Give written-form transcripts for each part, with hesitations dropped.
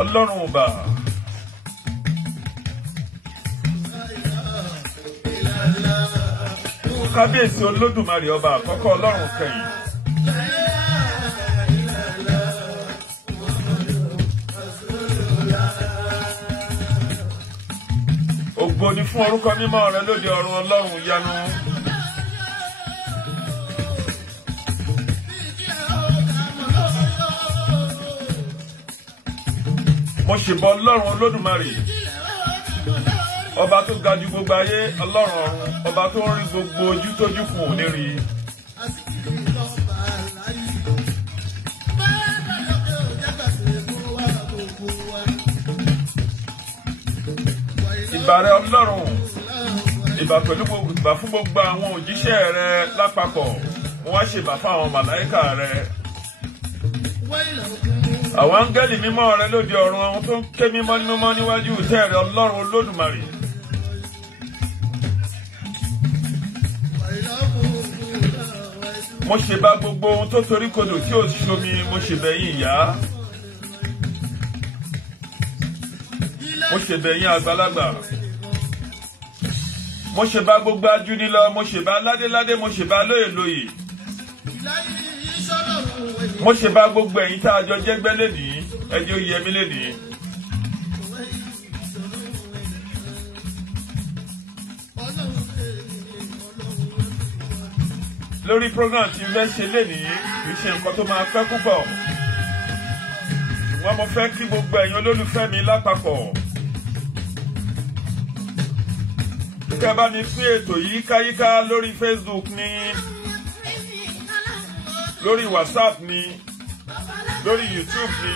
Ọlọ́run ọba kábíyèsí olódùmarè ọba àkọ́kọ́ ọlọ́run kẹyìn ògo ni fún orúkọ mímọ́ rẹ lóde ọ̀run ọlọ́run yanu mo ṣèbọ ọlọ́run olódùmarè ọba tó ga jù gbogbo ayé ọlọ́run ọ̀run ọba tó ń rí gbogbo ojú tójú kùn ò ní rí ìbà rẹ ọlọ́run ìbà pẹ̀lú ìbà fún gbogbo àwọn òjíṣẹ́ rẹ lápapọ̀ wọ́n wá ṣèbà fún àwọn màláíkà rẹ àwọn áńgẹ́lì mímọ́ rẹ lóde ọ̀run àwọn tó ń ké mímọ́ ní mímọ́ níwájú ìtẹ́ rẹ ọlọ́run olódùmarè mo ṣèbà gbogbo ohun tó torí kodò tí ò ṣomi mo ṣèbẹ̀yìn ìyá mo ṣèbẹ̀yìn àgbàlagbà mo ṣèbà gbogbo ajúnilọ mo ṣèbà ládéládé mo ṣèbà lóyèlóyè mo ṣèbà gbogbo ẹ̀yin tá a jọ jẹ́gbẹ́ lénìí ẹjọ́ yẹmí lénìí lórí program tí n fẹ́ ṣe lénìí kì í ṣe nǹkan tó máa pẹ́ púpọ̀. Ṣùgbọ́n mo fẹ́ kí gbogbo ẹ̀yin olólùfẹ́ mi lápapọ̀ kẹ́ bá mi pín ètò yìí káyíká lórí Facebook ni, lórí WhatsApp ni, lórí YouTube ni.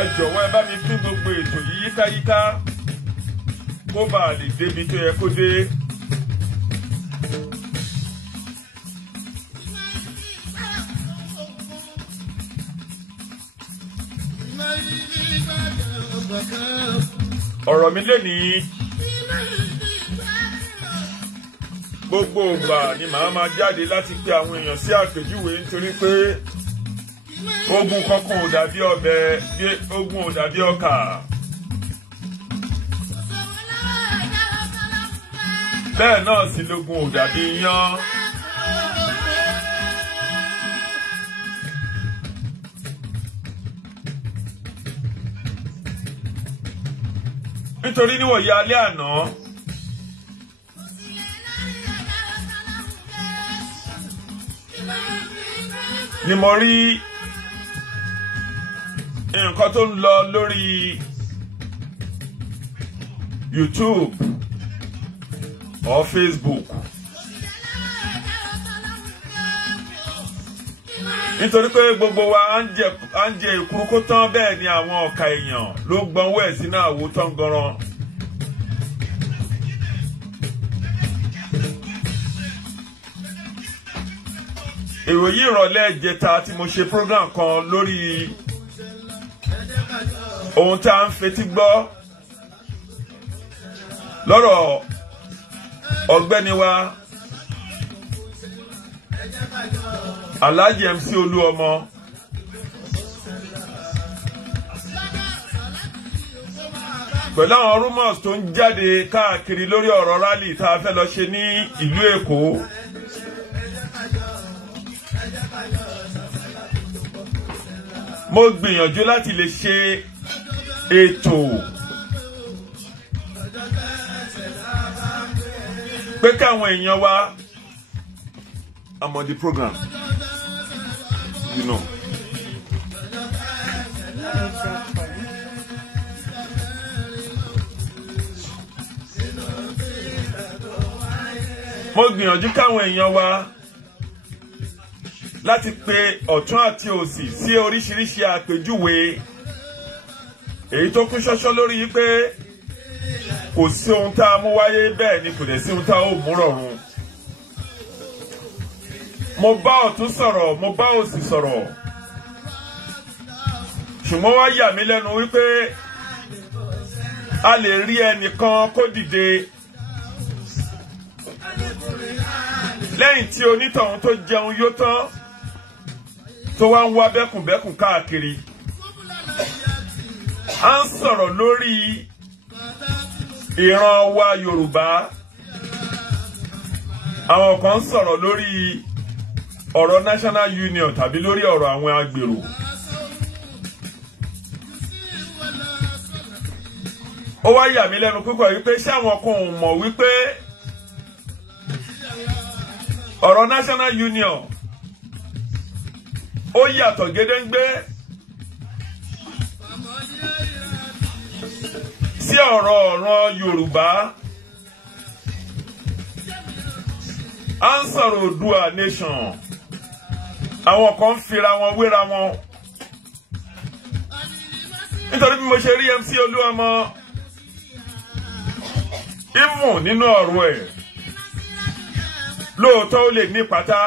Ẹ jọ̀wọ́ ẹ bá mi pín gbogbo ètò yìí káyíká kó bàa lè débi tó yẹ kó dé. Ọ̀rọ̀ mi lénìí gbogbo ìgbà ni màá máa jáde láti pe àwọn èèyàn sí àpèjúwe nítorí pé ogun kankan ò dàbí ọbẹ̀, ogun ò dàbí ọkà. Bẹ́ẹ̀ náà sì lógun ò dàbí iyán. Nítorí níwòye alẹ́ àná ni mo rí nǹkan tó ń lọ lórí YouTube or Facebook. Nítorí pé gbogbo wa à ń jẹ ìkúrú kó tán, bẹ́ẹ̀ ni àwọn ọ̀ka èèyàn ló gbọ́nwọ́ ẹ̀ sínú àwo tán ganran. Ìròyìn ìrọ̀lẹ́ ìjẹta tí mo ṣe program kan lórí ohun tá à ń fetí gbọ́ lọ́rọ̀ ọ̀gbẹ́ni wa Alhaji MC Olúọmọ. Pẹ̀lú àwọn rumors tó ń jáde káàkiri lórí ọ̀rọ̀ rally tá a fẹ́ lọ ṣe ní ìlú Èkó. Mo gbìyànjú láti lè ṣe ètò pé káwọn èèyàn wa, I'm on the program, you know. Mo gbìyànjú káwọn èèyàn wa láti pe ọ̀tún àti òsì sí oríṣiríṣi àpèjúwe èyí tó kún ṣọ́ṣọ́ lórí pé kò sí ohun tá a mú wáyé, bẹ́ẹ̀ ni kò dẹ̀ sí ohun tá a ó mú rọ̀run. Mo bá ọ̀tún sọ̀rọ̀, mo bá òsì sọ̀rọ̀, ṣùgbọ́n wá yà mí lẹ́nu wípé a lè rí ẹnìkan kó dìde lẹ́yìn tí onítọ̀hún tó jẹun yó tán tó wá ń wá bẹ́kùnbẹ́kùn káàkiri. À ń sọ̀rọ̀ lórí ìran wa Yorùbá, àwọn kan ń sọ̀rọ̀ lórí ọ̀rọ̀ National Union tàbí lórí ọ̀rọ̀ àwọn agbèrò. Ó wá yà mí lẹ́nu púpọ̀ wípé ṣé àwọn kan ò mọ̀ wípé ọ̀rọ̀ National Union ó yàtọ̀ gédéǹgbé sí ọ̀rọ̀ Yorùbá. À ń sọ̀rọ̀ Oòduà nation, àwọn kan ń fira wọn wéra wọn. Nítorí bí mo ṣe rí MC Olúọmọ ìmù nínú ọ̀rọ̀ ẹ̀, lóòótọ́ ó lè ní pátá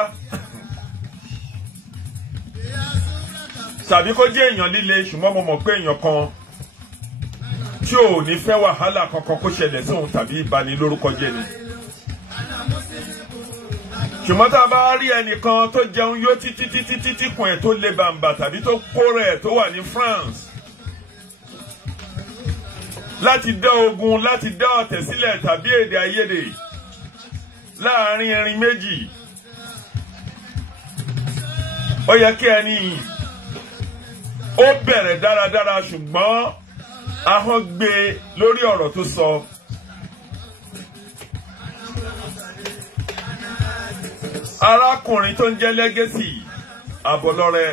tàbí kó jẹ́ èèyàn líle, ṣùgbọ́n mo mọ̀ pé èèyàn kan tí ò ní fẹ́ wàhálà kankan kó ṣẹlẹ̀ sí òun tàbí ìbanilórúkọ jẹ́ ni. Ṣùgbọ́n tá a bá rí ẹnìkan tó jẹun yó títí kùn ẹ̀ tó le bàǹbà tàbí tó kórè ẹ̀ tó wà ní France láti dá ogun, láti dá ọ̀tẹ̀ sílẹ̀ tàbí èdè àìyedè láàrin erin méjì, ó yẹ kí ẹni ó bẹ̀rẹ̀ dáradára, ṣùgbọ́n ahọ́n gbé lórí ọ̀rọ̀ tó sọ. arákùnrin tó ń jẹ́ Legacy Abolore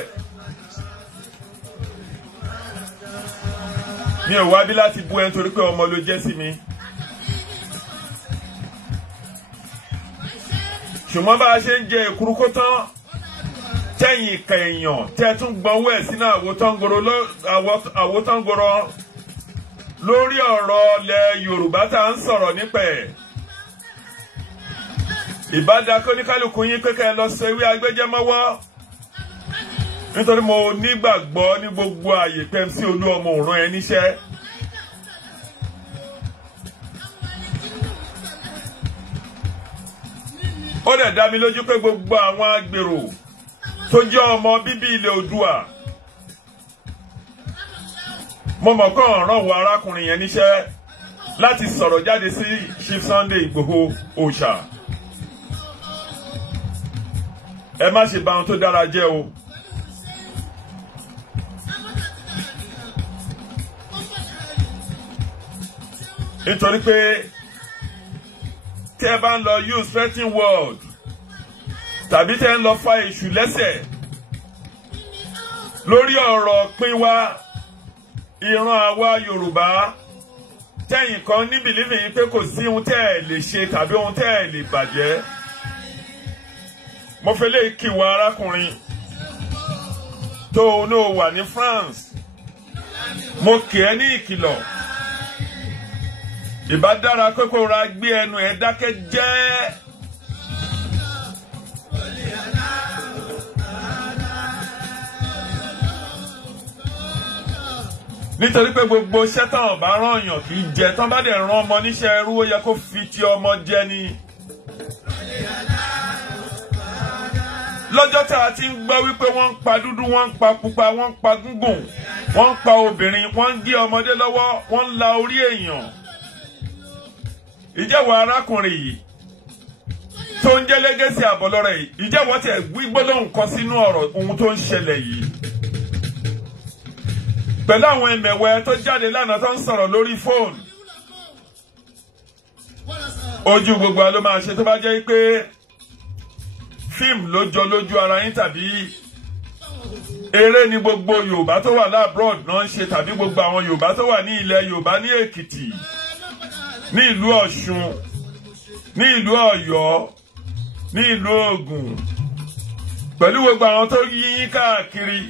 mi ò wá bí láti bú ẹ nítorí pé ọmọ ló jẹ́ sí mi. ṣùgbọ́n bá a ṣe ń jẹ èkúrú kó tán tẹ̀yìn ìka èèyàn tẹ́ tún gbọ́nwó ẹ̀ sínú àwòtángoro lórí ọ̀rọ̀ ilẹ̀ Yorùbá tá à ń sọ̀rọ̀ nípa ẹ̀. ìbádakọ́ ní kálukú yín pé kẹ́ ẹ lọ sọ ewé agbẹ́jẹ́mọ́wọ́ nítorí mo nígbàgbọ́ ní gbogbo àyè pé MC Olúọmọ ò rán ẹ níṣẹ́. ó dẹ̀ dá mi lójú pé gbogbo àwọn agbèrò tó jẹ́ ọmọ bíbí ilẹ̀ Oòduà mo mọ̀ kàn rán wọ arákùnrin yẹn níṣẹ́ láti sọ̀rọ̀ jáde sí Chief Sunday Igboho Oòṣà. ẹ má ṣe bà ohun tó dára jẹ́ o. nítorí pé tẹ́ bá ń lọ use threatening word tàbí tẹ́ ń lọ fa èṣù lẹ́sẹ̀ lórí ọ̀rọ̀ pín wá ìran àwa Yorùbá tẹ́yìn kan ní bìlífì yín pé kò sí ohun tẹ́ ẹ̀ lè ṣe tàbí ohun tẹ́ ẹ̀ lè bàjẹ́. mo fẹ́ lè kí wa arákùnrin tó ní o wà ní France mo kì ẹ́ ní ìkìlọ̀. ìbá dára pé kó ra gbé ẹnu ẹ dákẹ́ jẹ́. nítorí pé gbogbo iṣẹ́ táwọn bá rán èèyàn kì í jẹ tán bá dẹ̀ rán ọmọ níṣẹ́ ẹrú ó yẹ kó fi ti ọmọ jẹ ni. lọ́jọ́ tá a ti ń gbọ́ wípé wọ́n ń pa dúdú wọ́n ń pa pupa wọ́n ń pa gúngùn wọ́n ń pa obìnrin wọ́n ń gé ọmọdé lọ́wọ́ wọ́n ń la orí èèyàn. ìjẹ́wọ́ arákùnrin yìí tó ń jẹ́ Legacy Abolore yìí ìjẹ́wọ́ tẹ̀ gbígbólóhùn kan sínú ọ̀rọ̀ ohun tó ń ṣẹlẹ̀ yìí pẹ̀lú àwọn ẹ̀mẹ̀wẹ̀ tó jáde lánàá tó ń sọ̀rọ̀ lórí fóònù. ojú gbogbo ló máa ṣe tó bá jẹ́ pé fíìmù ló jọ lójú ara yín tàbí eré ni gbogbo Yorùbá tó wà lábroad náà ń ṣe tàbí gbogbo àwọn Yorùbá tó wà ní ilẹ̀ Yorùbá ní Èkìtì ní ìlú Ọ̀ṣun ní ìlú Ọ̀yọ́ ní ìlú Ògùn pẹ̀lú gbogbo àwọn tó yí yín káàkiri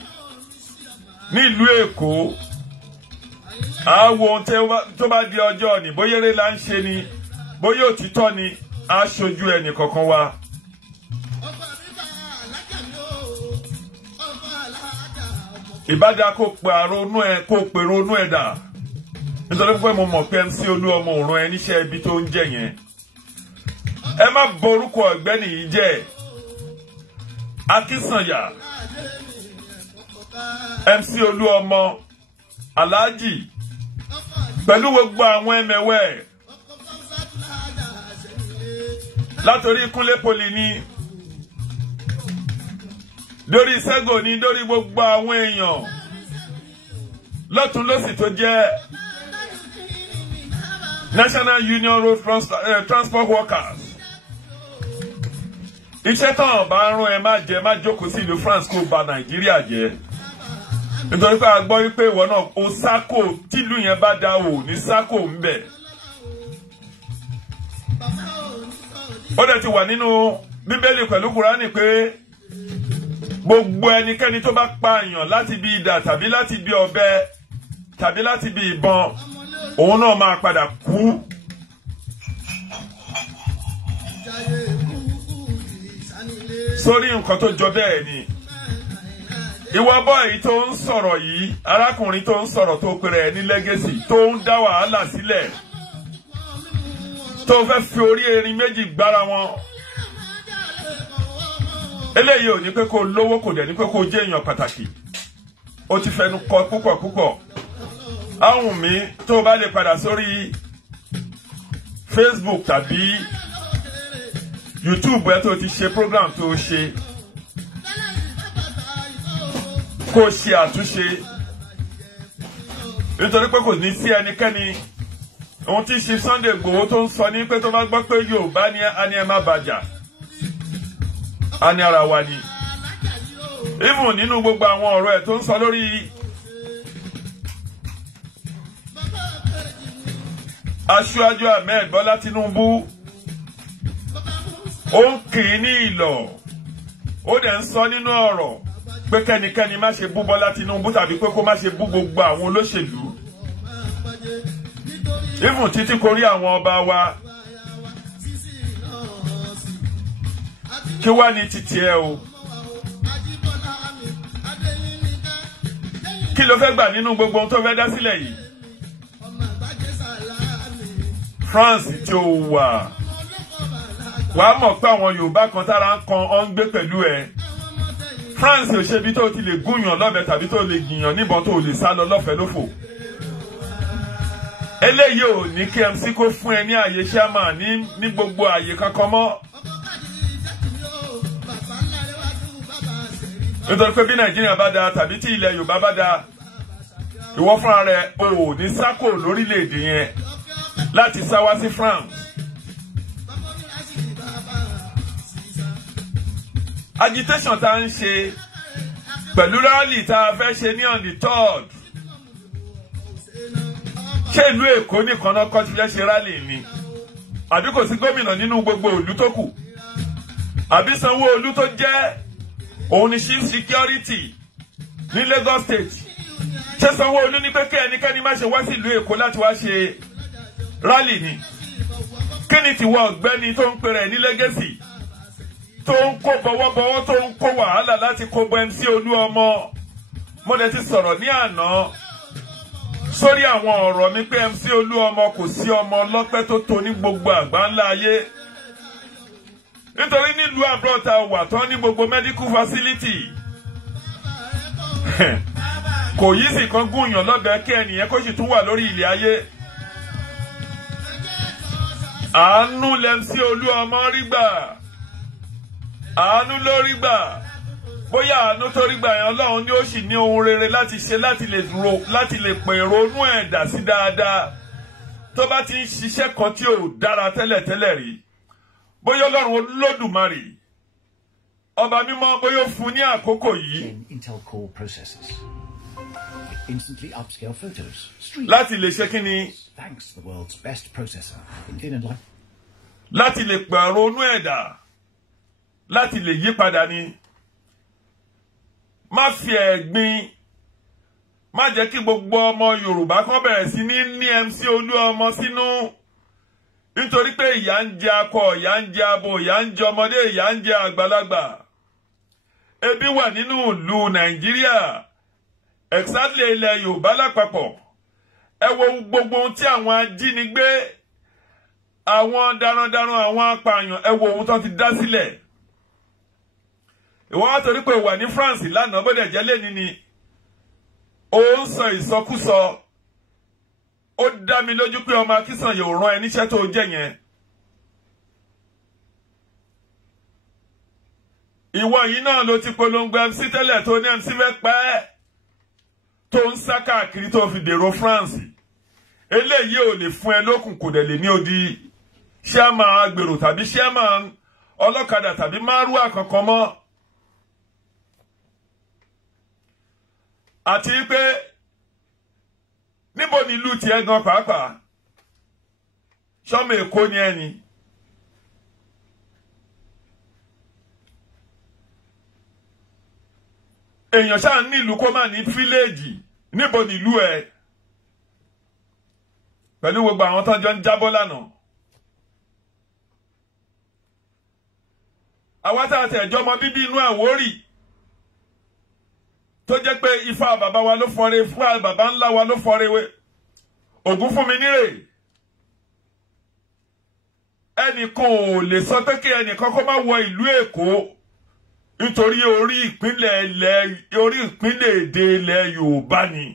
ní ìlú Èkó. àwọn ohun tó bá di ọjọ́ ni bóyá eré là ń ṣe ni bóyá òtítọ́ ni aṣojú ẹnì kọ̀ọ̀kan wa. ìbádá kó pe ronú ẹ dà nítorí pé mo mọ̀ pé MC Olúọmọ ò rán ẹ níṣẹ́ ibi tó ń jẹ yẹn. ẹ má borúkọ ọ̀gbẹ́ni yìí jẹ́ Akínsànyà MC Olúọmọ Alhaji pẹ̀lú gbogbo àwọn ẹmẹ̀wẹ̀ látòrí Kúnlé Poli ní lórí Sẹ́gò ní lórí gbogbo àwọn èèyàn lọ́tún lọ́sì tó jẹ́ National Union Road Transport Workers. iṣẹ́ táwọn bá rán ẹ má jẹ má jókòó sí ìlú France kó ba Nàìjíríà jẹ́ nítorí pé a gbọ́ wípé ìwọ náà o sákò tìlú yẹn bá dá o ní sákò ń bẹ̀. ó dẹ̀ ti wà nínú Bíbélì pẹ̀lú Kùránì pé gbogbo ẹnikẹ́ni tó bá pààyàn láti bí idà tàbí láti bí ọ̀bẹ tàbí láti bí ìbọn òun náà máa padà kú. sórí nǹkan tó jọ bẹ́ẹ̀ ni ìwọ bọ́ọ̀yì tó ń sọ̀rọ̀ yìí arákùnrin tó ń sọ̀rọ̀ tó pèrè ní Legacy tó ń dá wàhálà sílẹ̀ tó fẹ́ fi orí erin méjì gbára wọn. eléyìí ò ní pé kó lówó kò dẹ̀ ní pé kó jẹ́ èèyàn pàtàkì ó ti fẹnu kọ púpọ̀. ahùn mi tó bá lè padà sórí Facebook tàbí YouTube ẹ tó ti ṣe program tó ṣe kó ṣe àtúnṣe nítorí pé kò ní sí ẹnikẹ́ni ohun tí ṣe Sunday Igboho tó ń sọ ní pé tó bá gbọ́ pé Yorùbá ni a ní ẹ má bàjà a ní ara wa ni even nínú gbogbo àwọn ọ̀rọ̀ ẹ̀ tó ń sọ lórí Aṣíwájú Ahmed Bọ́lá Tinubu ó ń kì í ní ìlọ̀ ó dẹ̀ ń sọ nínú ọ̀rọ̀ pé kẹ́nikẹ́ni má ṣe bú Bọ́lá Tinubu tàbí pé kó má ṣe bú gbogbo àwọn olóṣèlú even títí korí àwọn ọba wa kí wá ní títí ẹ o kí ló fẹ́ gbà nínú gbogbo ohun tó fẹ́ dá sílẹ̀ yìí France tí ó wà wàá mọ̀ pé àwọn Yorùbá kan tára ń kan ọ́n gbé pẹ̀lú ẹ France ò ṣe bí tó ti lè gúnyàn lọ́bẹ tàbí tó lè gbìyàn níbọn tó lè sá lọ lọ́fẹ̀ẹ́ lófò eléyìí ò ní kí MC kó fún ẹ ní àyè chairman ní gbogbo àyè kankan mọ́ nítorí pé bí Nàìjíríà bá dáa tàbí tí ilẹ̀ Yorùbá bá dáa ìwọ fúnra rẹ ò ní sákò lórílẹ̀‐èdè yẹn láti sá wá sí France. Agitation tá ń ṣe pẹ̀lú rally tá a fẹ́ ṣe ní on the 3rd ṣé ìlú Èkó nìkan náà kọ́ ti fẹ́ ṣe rally ni àbí kò sí gómìnà nínú gbogbo ìlú tó kù àbí Sanwó-Olú tó jẹ́ òun ni chief security ní Lagos State ṣé Sanwó-Olú ní pé kí ẹnikẹ́ni má ṣe wá sí ìlú Èkó láti wá ṣe rally ni kí ni tiwọ ọ̀gbẹ́ni tó ń pèrè ní Legacy tó ń kó bọ̀wọ̀bọ̀wọ̀ tó ń kó wàhálà láti kó bọ MC Olúọmọ mo dẹ̀ ti sọ̀rọ̀ ní àná sórí àwọn ọ̀rọ̀ mi pé MC Olúọmọ kò sí ọmọ ọlọ́pẹ́ tó tó ní gbogbo àgbáńlá ayé nítorí nílùú àbúrọ̀ta wà tán ní gbogbo medical facility kò yí sì kan gúnyàn lọ́bẹ̀ẹ́ kí ẹnìyẹn kó sì tún wà lórí ilẹ̀ ayé àánú lẹ́mc Olúọmọ rí gbà àánú ló rí gbà bóyá àánú tó rí gbà yẹn Ọlọ́run ni ó sì ní ohun rere láti ṣe láti lè pè ronú ẹ̀dá sí dáadáa tó bá ti ń ṣiṣẹ́ kan tí ò dára tẹ́lẹ̀tẹ́lẹ̀ rí bóyá Ọlọ́run Olódùmarè ọba mímọ́ bóyá ó fún ní àkókò yìí Intel Core processors instantly upscale photos láti lè ṣe kí ni thanks to the world's best processor in life láti lè pè ronú ẹ̀dá láti lè yí padà ni má fi ẹ̀gbin má jẹ́ kí gbogbo ọmọ Yorùbá kan bẹ̀rẹ̀ sí ní MC Olúọmọ sínú nítorí pé ìyà ń jẹ akọ ìyà ń jẹ abo ìyà ń jẹ ọmọdé ìyà ń jẹ àgbàlagbà ebi wà nínú ìlú Nàìjíríà exactly ilẹ̀ Yorùbá lápapọ̀ ẹ wo gbogbo ohun tí àwọn ajínigbé àwọn darandaran àwọn apààyàn ẹ wo ohun tó ti dá sílẹ̀ ìwọ wá torí pé wà ní France lánàá bó dẹ̀ jẹ́ lẹ́ni ni ó ń sọ ìsọkúsọ ó dá mi lójú pé ọmọ Akínsànyà ò rán ẹ níṣẹ́ tó jẹ́ yẹn ìwọ yìí náà ló ti polongo MC tẹ́lẹ̀ tó ní MC fẹ́ pẹ́ tó ń sá káàkiri tó fi dèrò France eléyìí ò lè fún ẹ lókun kò dẹ̀ lè ní odi chairman agbèrò tàbí chairman ọlọ́kadà tàbí márùwà kankan mọ́ àti pé níbo ni ìlú tiẹ̀ gan pàápàá sọ́mọ Èkó ni ẹni èèyàn ṣáà ní ìlú kó má ní fíléèjì níbo ni ìlú ẹ pẹ̀lú gbogbo àwọn tó jọ ń jábọ́ lánàá àwa tá a tẹ̀jọ́ ọmọ bíbí inú Àwórì tó jẹ́ pé ifá bàbá wa ló fọ́re fún bàbá ńlá wa ló fọ́re wé Ògúnfúnmi nírè ẹnìkan ò lè sọ pé kí ẹnìkan kó má wọ ìlú Èkó nítorí orí ìpínlẹ̀ èdè ilẹ̀ Yorùbá ni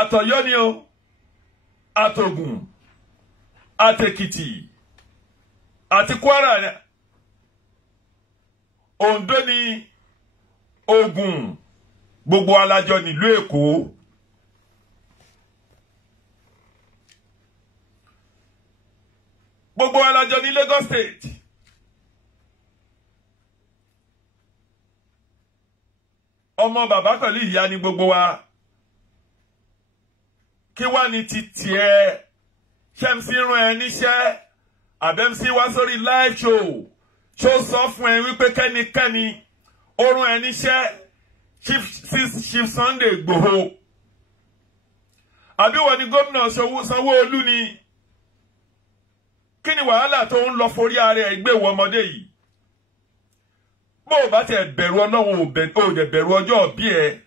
àtọ̀yọ́ ni o àtògùn àtèkìtì àti Kwara Oǹdó ni Ògùn gbogbo alájọ nílùú Èkó gbogbo wa la jọ ní Lagos State. Ọmọ bàbá pẹ̀lú ìyá ni gbogbo wa. Kí wá ní ti tiẹ̀? Ṣé MC rán ẹ níṣẹ́? Àbí MC wá sórí live show? Ṣó sọ fún ẹ wípé kẹ́nikẹ́ni ó rán ẹ níṣẹ́? Chief Sunday Igboho. Àbí wọ́n ní gómìnà Sanwó-Olú ni? Kí ni wàhálà tó ń lọ forí ara ẹ̀ gbé wọ ọmọdé yìí? Bó o bá tẹ̀ bẹ̀rù Ọlọ́run ò dẹ̀ bẹ̀rù ọjọ́ bí ẹ.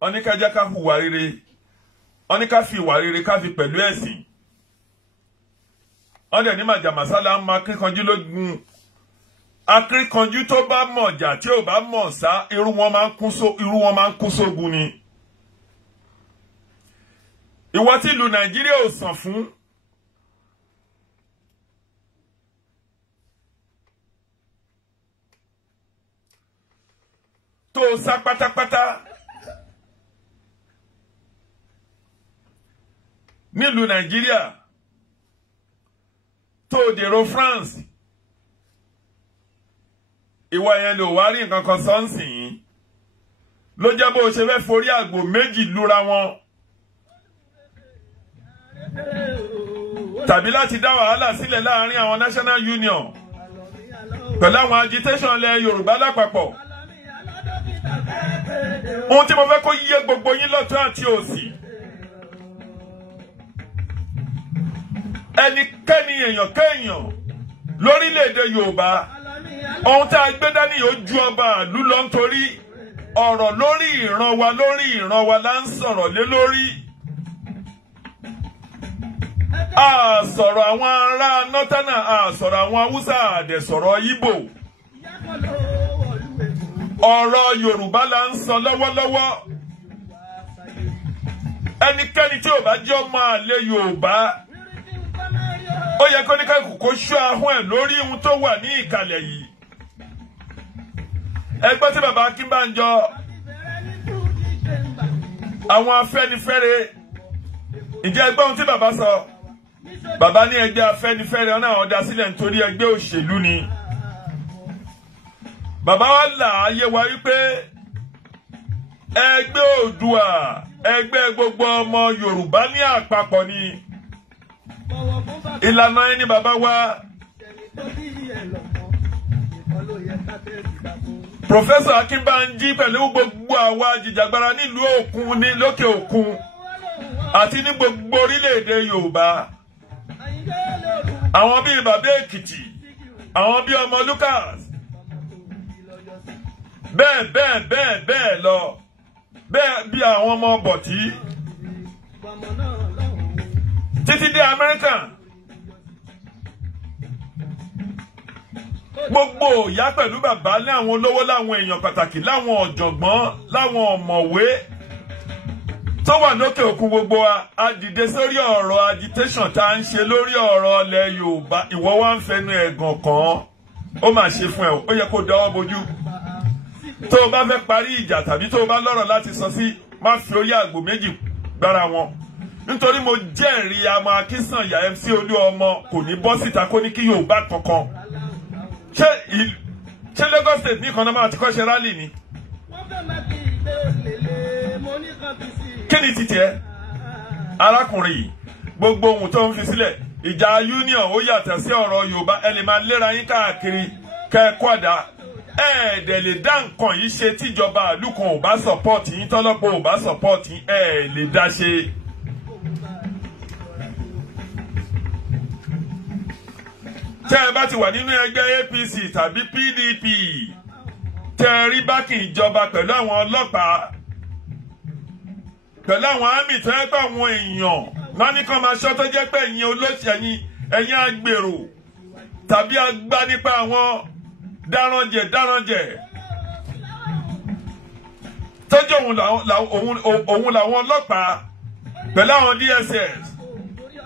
Ó ní ká jẹ́ ká hùwà rere. Ó ní ká fi ìwà rere ká fi pẹ̀lú ẹ̀sìn. Ó dẹ̀ ní màjàmásálà ń máa kíkanjú lógun. Akíkanjú tó bá mọ̀ jà tí ò bá mọ̀ sá irú wọn máa ń kú sógun ni. Ìwọ tí ìlú Nàìjíríà ò sàn fún. Tó sá pátápátá. Nílùú Nàìjíríà. Tó dèrò France. Ìwọ yẹn ló wá rí nǹkan kan sọ́nsìn. Ló jẹ́ bó ṣe fẹ́ forí àgbò méjì lura wọn. Tàbí láti dá wàhálà sílẹ̀ láàrin àwọn National Union pẹ̀lú àwọn agitation lẹ Yorùbá lápapọ̀. Ohun tí mo fẹ́ kó yé gbogbo yín lọ́tún àti òsì. Ẹnikẹ́ni èèyàn kéèyàn lórílẹ̀-èdè Yorùbá. Ohun tí a gbé dání yóò ju ọba ìlú lọ nítorí ọ̀rọ̀ lórí ìran wa la ń sọ̀rọ̀ lé lórí. A sọ̀rọ̀ àwọn ará Nọ́tánà, a sọ̀rọ̀ àwọn Haúsá, àdẹ̀ sọ̀rọ̀ Ìgbò. Ọ̀rọ̀ Yorùbá la ń sọ lọ́wọ́lọ́wọ́. Ẹnikẹ́ni tí ò bá jẹ́ ọmọ àlè Yorùbá, ó yẹ kó ní ká kò ṣọ́ ahọ́n ẹ̀ lórí ohun tó wà ní ìkàlẹ̀ yìí. Ẹgbẹ́ tí bàbá Akínbánjọ, àwọn Afẹ́nifẹ́re, ǹjẹ́ ẹgbẹ́ ohun tí bàbá sọ? Bàbá ní ẹgbẹ́ Afẹ́nifẹ́re ọ̀nà àwọn dá sílẹ̀ nítorí ẹgbẹ́ òṣèlú ni. Bàbá wa là ayé wa wípé ẹgbẹ́ Oòduà, ẹgbẹ́ gbogbo ọmọ Yorùbá ní àpapọ̀ ni. Ìlànà ẹni bàbá wa Professor Akínbánjí pẹ̀lú gbogbo àwa jìjàgbara nílùú òkun ní lókè òkun àti ní gbogbo orílẹ̀-èdè Yorùbá. Àwọn bíi Bàbá Èkìtì, àwọn bíi ọmọ Lucas, bẹ́ẹ̀ lọ, bẹ́ẹ̀ bí àwọn ọmọ Bọ̀tí, títí dé Amẹ́ríkà. Gbogbo ìyá pẹ̀lú bàbá láwọn olówó láwọn èèyàn pàtàkì láwọn ọ̀jọ̀gbọ́n láwọn ọ̀mọ̀wé tó wà lókè òkun gbogbo a dìde sórí ọ̀rọ̀ agitation tá à ń ṣe lórí ọ̀rọ̀ ilẹ̀ Yorùbá. Ìwọ wá ń fẹnu ẹ̀gàn kàn. Ó mà ṣe fún ẹ, ó yẹ kó dáwọ́ bojú. Tó o bá fẹ́ parí ìjà tàbí tó o bá lọ́rọ̀ láti sọ sí, má fi orí àgbò méjì gbára wọn. Nítorí mo jẹ́rìí àmọ́ Akínsànyà MC Olúọmọ kò ní bọ́ síta kó ní kí Yorùbá kankan. Ṣé Lagos State ní kan náà máa ti kọ́ ṣe rálì ni? Kí ni títí ẹ? Arákùnrin yìí, gbogbo ohun tó ń fi sílẹ̀, ìjà union ó yàtọ̀ sí ọ̀rọ̀ Yorùbá. Ẹ lè máa léra yín káàkiri kẹ́ẹ̀kọ́dà. Ẹ̀ẹ́dẹ̀ lè dá nǹkan yìí ṣe tíjọba ìlú kan ò bá support yín, tọ́lọ́pọ̀ ò bá support yín, lè dá ṣe. Tẹ́ ẹ bá ti wà nínú ẹgbẹ́ APC tàbí PDP, tẹ́ ẹ rí bákì ìjọba pẹ̀lú àwọn ọlọ́pàá, pẹ̀lú àwọn àmì tó yẹ pé àwọn èèyàn máa ní kàn máa ṣọ́ tó jẹ́ pé ẹ̀yin olóṣèlú, ẹ̀yin agbèrò tàbí agbánípa àwọn dárànjẹ̀ tọ́jú òun làwọn ọlọ́pàá pẹ̀lú àwọn DSS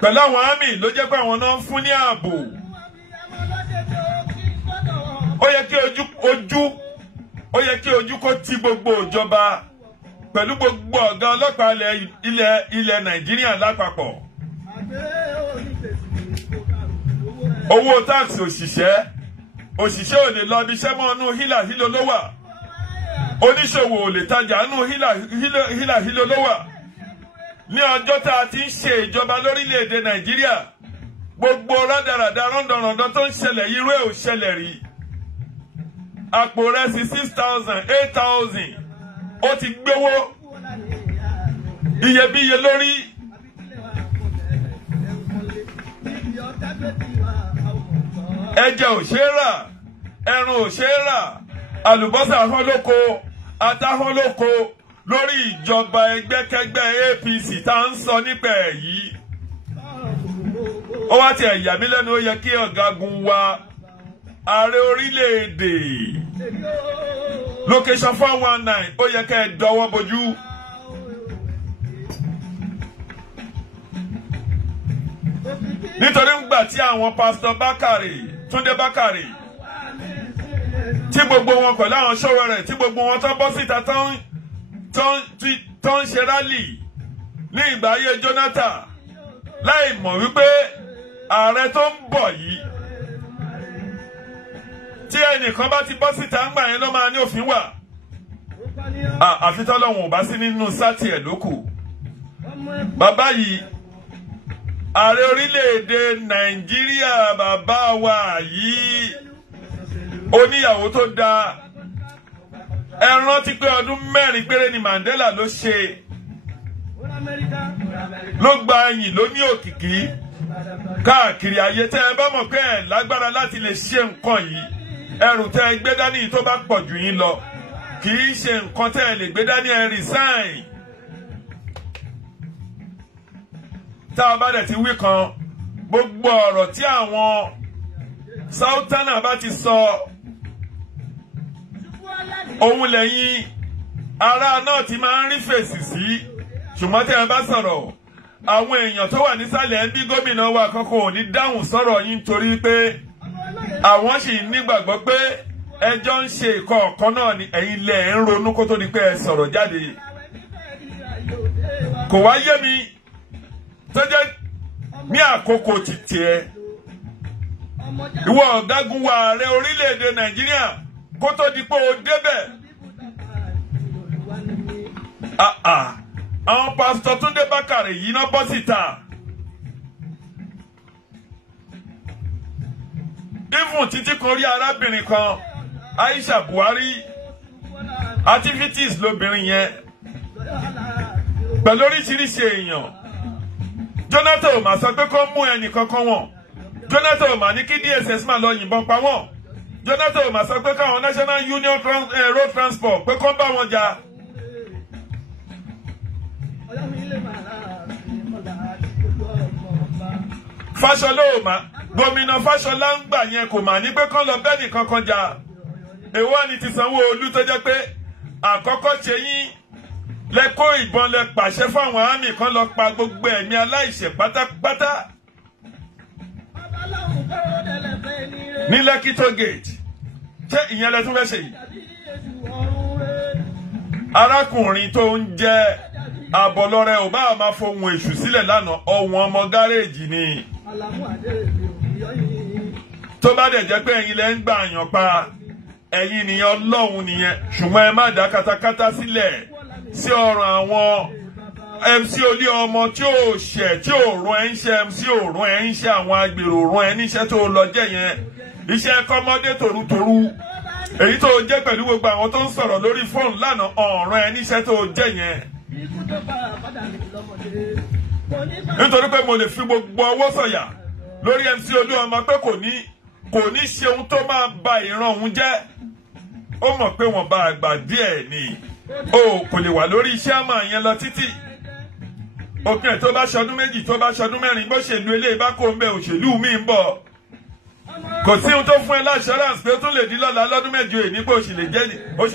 pẹ̀lú àwọn àmì ló jẹ́ pé àwọn náà ń fún ní ààbò. Ó yẹ kí ojú kó ti gbogbo ìjọba pẹ̀lú gbogbo ọ̀gá ọlọ́pàá ilẹ̀ Nàìjíríà lápapọ̀. Owó táàsì òṣìṣẹ́ ò lè lọ bí iṣẹ́ mọ́ inú hílàhílo ló wà. Oníṣòwò ò lè tajà inú hílàhílo ló wà. Ní ọjọ́ tá a ti ń ṣe ìjọba lórílẹ̀‐èdè Nàìjíríà, gbogbo rádaràda rọ́ndọ̀rọ̀ndọ̀ tó ń ṣẹlẹ̀ irú ẹ̀ ò ṣẹlẹ̀ rí. Àpò rẹsì 6,000 8,000 ó ti gbówó iyebíye lórí. Ẹ̀jẹ̀ ò ṣe é rà, ẹran ò ṣe é rà, àlùbọ́sà hán lóko, ata hán lóko lórí ìjọba ẹgbẹ́kẹ́gbẹ́ APC tá ń sọ nípa ẹ̀ yìí. Ó wá ti ẹ̀yà mí lẹ́nu, ó yẹ kí ọ̀gágun wa ààrẹ orílẹ̀-èdè location 419 ó yẹ kẹ́ ẹ dọwọ́ bojú. Nítorí ńgbà tí àwọn pásítọ̀ Túndé Bákàrè tí gbogbo wọn pẹ̀lú àwọn ṣọ́wọ́ rẹ̀ tí gbogbo wọn tán bọ́ síta tán ń ṣe rálì ní ìgbà ayé Jonathan láì mọ̀ wípé ààrẹ tó ń bọ̀ yìí tí ẹnìkan bá ti bọ́ síta ńgbà yẹn ló máa ní òfin wà. Àfi tọ́lọ́hun ò bá sí nínú sátì ẹ̀ lókù. Bàbá yìí ààrẹ orílẹ̀-èdè Nàìjíríà bàbá wa yìí oníyàwó tó dáa. Ẹ rántí pé ọdún 4 péré ni Mandela ló ṣe. Ló gba ẹ̀yìn ló ní òkìkí káàkiri ayé. Tẹ́ ẹ bá mọ̀ pé ẹ lágbára láti lè ṣe nǹkan yìí, ẹrù tẹ́ ẹ gbé dání tó bá pọ̀ jù yín lọ, kì í ṣe nǹkan tẹ́ ẹ lè gbé dání, ẹ resign. Tá a bá dẹ̀ ti wí kan, gbogbo ọ̀rọ̀ tí àwọn Sultana bá ti sọ, òun lẹ́yìn ará náà ti máa ń rí fèsì sí. Ṣùgbọ́n tẹ́ ẹ bá sọ̀rọ̀, àwọn èèyàn tó wà nísàlẹ̀ ń bí gómìnà wa kankan ò ní dáhùn sọ̀rọ̀ yín torí pé àwọn sì nígbàgbọ́ pé ẹjọ́ ń ṣe ìkọ̀ọ̀kan náà ni ẹ̀yin lẹ̀ ń ronú kó tó di pé ẹ sọ̀rọ̀ jáde. Kò wá yé mi tó jẹ́ ní àkókò títí ẹ. Ìwọ ọ̀gágun wa ààrẹ orílẹ̀-èdè Nàìjíríà kó tó di pé o débẹ̀. Àwọn pásítọ̀ Túndé Bákàrè yìí náà bọ́ síta. Even títí kan rí arábìnrin kan Aisha Buhari, activities lóbìnrin yẹn pẹ̀lú oríṣiríṣi èèyàn. Jonathan ò mà sọ pé kó mú ẹnì kankan wọn. Jonathan ò mà ní kí DSS máa lọ yìnbọn pa wọ́n. Jonathan ò mà sọ pé káwọn National Union Road Transport pé kó bá wọn jà. Fáṣọlá ò mà, gómìnà Fáṣọlá ń gbà yẹn kò mà ní pé kán lọ bẹ́ẹ̀ nìkan kan jà. Èwo ni ti Sanwó-Olú tó jẹ́ pé àkọ́kọ́ ṣe yín lẹ kó ìbọn lẹ pàṣẹ fáwọn àmì kan lọ pa gbogbo ẹ̀mí aláìṣẹ̀ pátápátá ní Lekki Toll Gate. Ṣé ìyẹn lẹ tún fẹ́ ṣe yìí? Arákùnrin tó ń jẹ́ Àbọ̀lọ́rẹ́ ò bá máa fohùn èṣù sílẹ̀ lánàá, ọ̀wọ́n ọmọ gáréèjì ni. Tó bá dẹ̀ jẹ́ pé ẹ̀yin lẹ ń gbà yàn pa, ẹ̀yin nìyẹn Ọlọ́run nìyẹn. Ṣùgbọ́n ẹ má dá katakata sílẹ̀ sí ọ̀rọ̀ àwọn MC Olú ọmọ tí ò ṣẹ̀ tí ò rún ẹ ń ṣe MC ò rún ẹ ń ṣe àwọn agbèrò rún ẹ níṣẹ́ tó lọ jẹ́ yẹn. Iṣẹ́ kọ́mọdé tòrútòrú èyí tó jẹ́ pẹ̀lú gbogbo àwọn tó ń sọ̀rọ̀ lórí fóònù lánàá ọ̀ràn ẹ níṣẹ́ tó jẹ́ yẹn. Nítorí pé mo lè fi gbogbo ọwọ́ sọ̀yà lórí MC Olú ọmọ pé kò ní ṣe ohun tó máa ba ìran òun jẹ́. Ó mọ̀ pé wọ́n bá àgbà díẹ̀ ni. O kò lè wà lórí iṣẹ́ àmọ́ yẹn lọ títì. Òpin ẹ̀ tó bá ṣọdún méjì tó bá ṣọdún mẹ́rin bó ṣèlú eléyìí bá kó ń bẹ òṣèlú mi ń bọ̀. Kò sí ohun tó fún ẹ láṣọ́ránsì pé ó tún lè di lọ́la lọ́dún mẹ́jọ èyí pé ó sì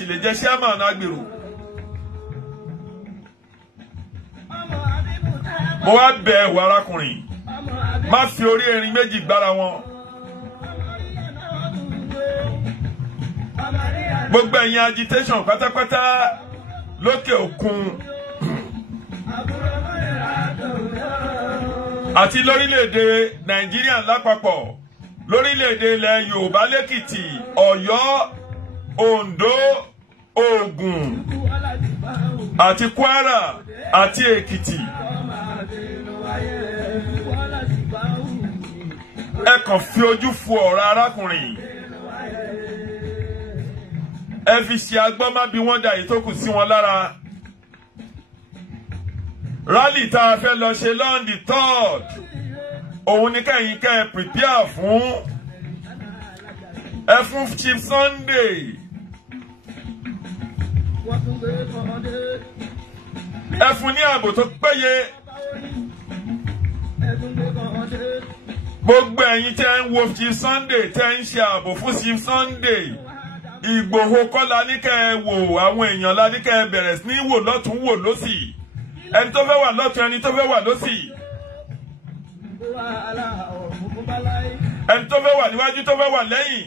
lè jẹ́ ṣẹ́mà náà gbèrò. Mo wá bẹ̀ ẹ̀wọ̀ arákùnrin, má fi orí erin méjì gbára wọn. Gbogbo ẹ̀yin agitation pátápátá lókè òkun àti lórílẹ̀-èdè Nàìjíríà lápapọ̀, lórílẹ̀-èdè ilẹ̀ Yorùbá lẹ́kìtì, Ọ̀yọ́, Oǹdó, Ògùn àti Kwara àti Èkìtì. Ẹ kàn fi ojú fo ọ̀rọ̀ arákùnrin, ẹ fi ṣe agbọ́n má bí wọ́n dà yìí tó kù sí wọn lára. Rally tá a fẹ́ lọ ṣe on the 3rd, òun ní kẹ́yìn kẹ́ ẹ prepare fún. Ẹ fún Chief Sunday, ẹ fún ní ààbò tó péye. Gbogbo ẹ̀yin tẹ́ ń wo Chief Sunday, tẹ́ ń ṣe ààbò fún Chief Sunday. Ìgbòho kọ́ la ní kẹ́ ẹ wò, àwọn èèyàn la ní kẹ́ ẹ bẹ̀rẹ̀ sí ní wò lọ́tún wò lósì. Ẹni tó fẹ́ wà lọ́tún, ẹni tó fẹ́ wà lósì. Ẹni tó fẹ́ wà níwájú, tó fẹ́ wà lẹ́yìn.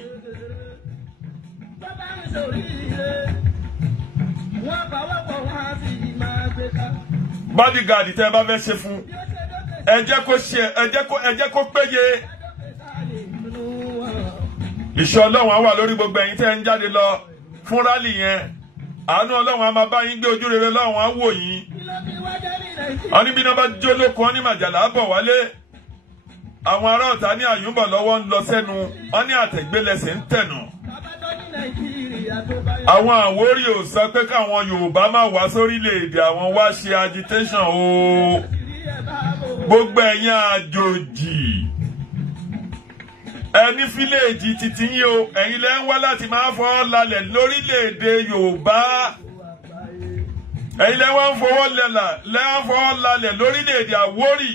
Bodyguard tẹ́ bá fẹ́ ṣe fún, ẹ jẹ́ kó péye. Ìṣọ́ Ọlọ́run á wà lórí gbogbo ẹ̀yin tẹ́ ń jáde lọ fún rally yẹn. Àánú Ọlọ́run á máa bá yín gbé, ojú rere Ọlọ́run á wò yín. Wọ́n ní bí iná bá jó lóko, wọ́n ní màjàlá bọ̀ wálé. Àwọn ará ọ̀tá ní àyùnbọ̀ lọ́wọ́ ń lọ sẹ́nu, wọ́n ní àtẹ̀gbélẹsẹ̀ ń tẹ̀nà. Àwọn Àwórì ò sọ pé káwọn Yorùbá má wá sórílẹ̀-èdè àwọn wá ṣe agitation o. Gbogbo ẹ̀yin àjòjì, ẹni fíléèjì titi yín o, ẹ̀yin lẹ́ ń wá láti máa fọ́ lálẹ̀ lórílẹ̀-èdè Yorùbá. Ẹ̀yin lẹ́ wá ń fọwọ́ lálẹ̀ lórílẹ̀-èdè Àwórì.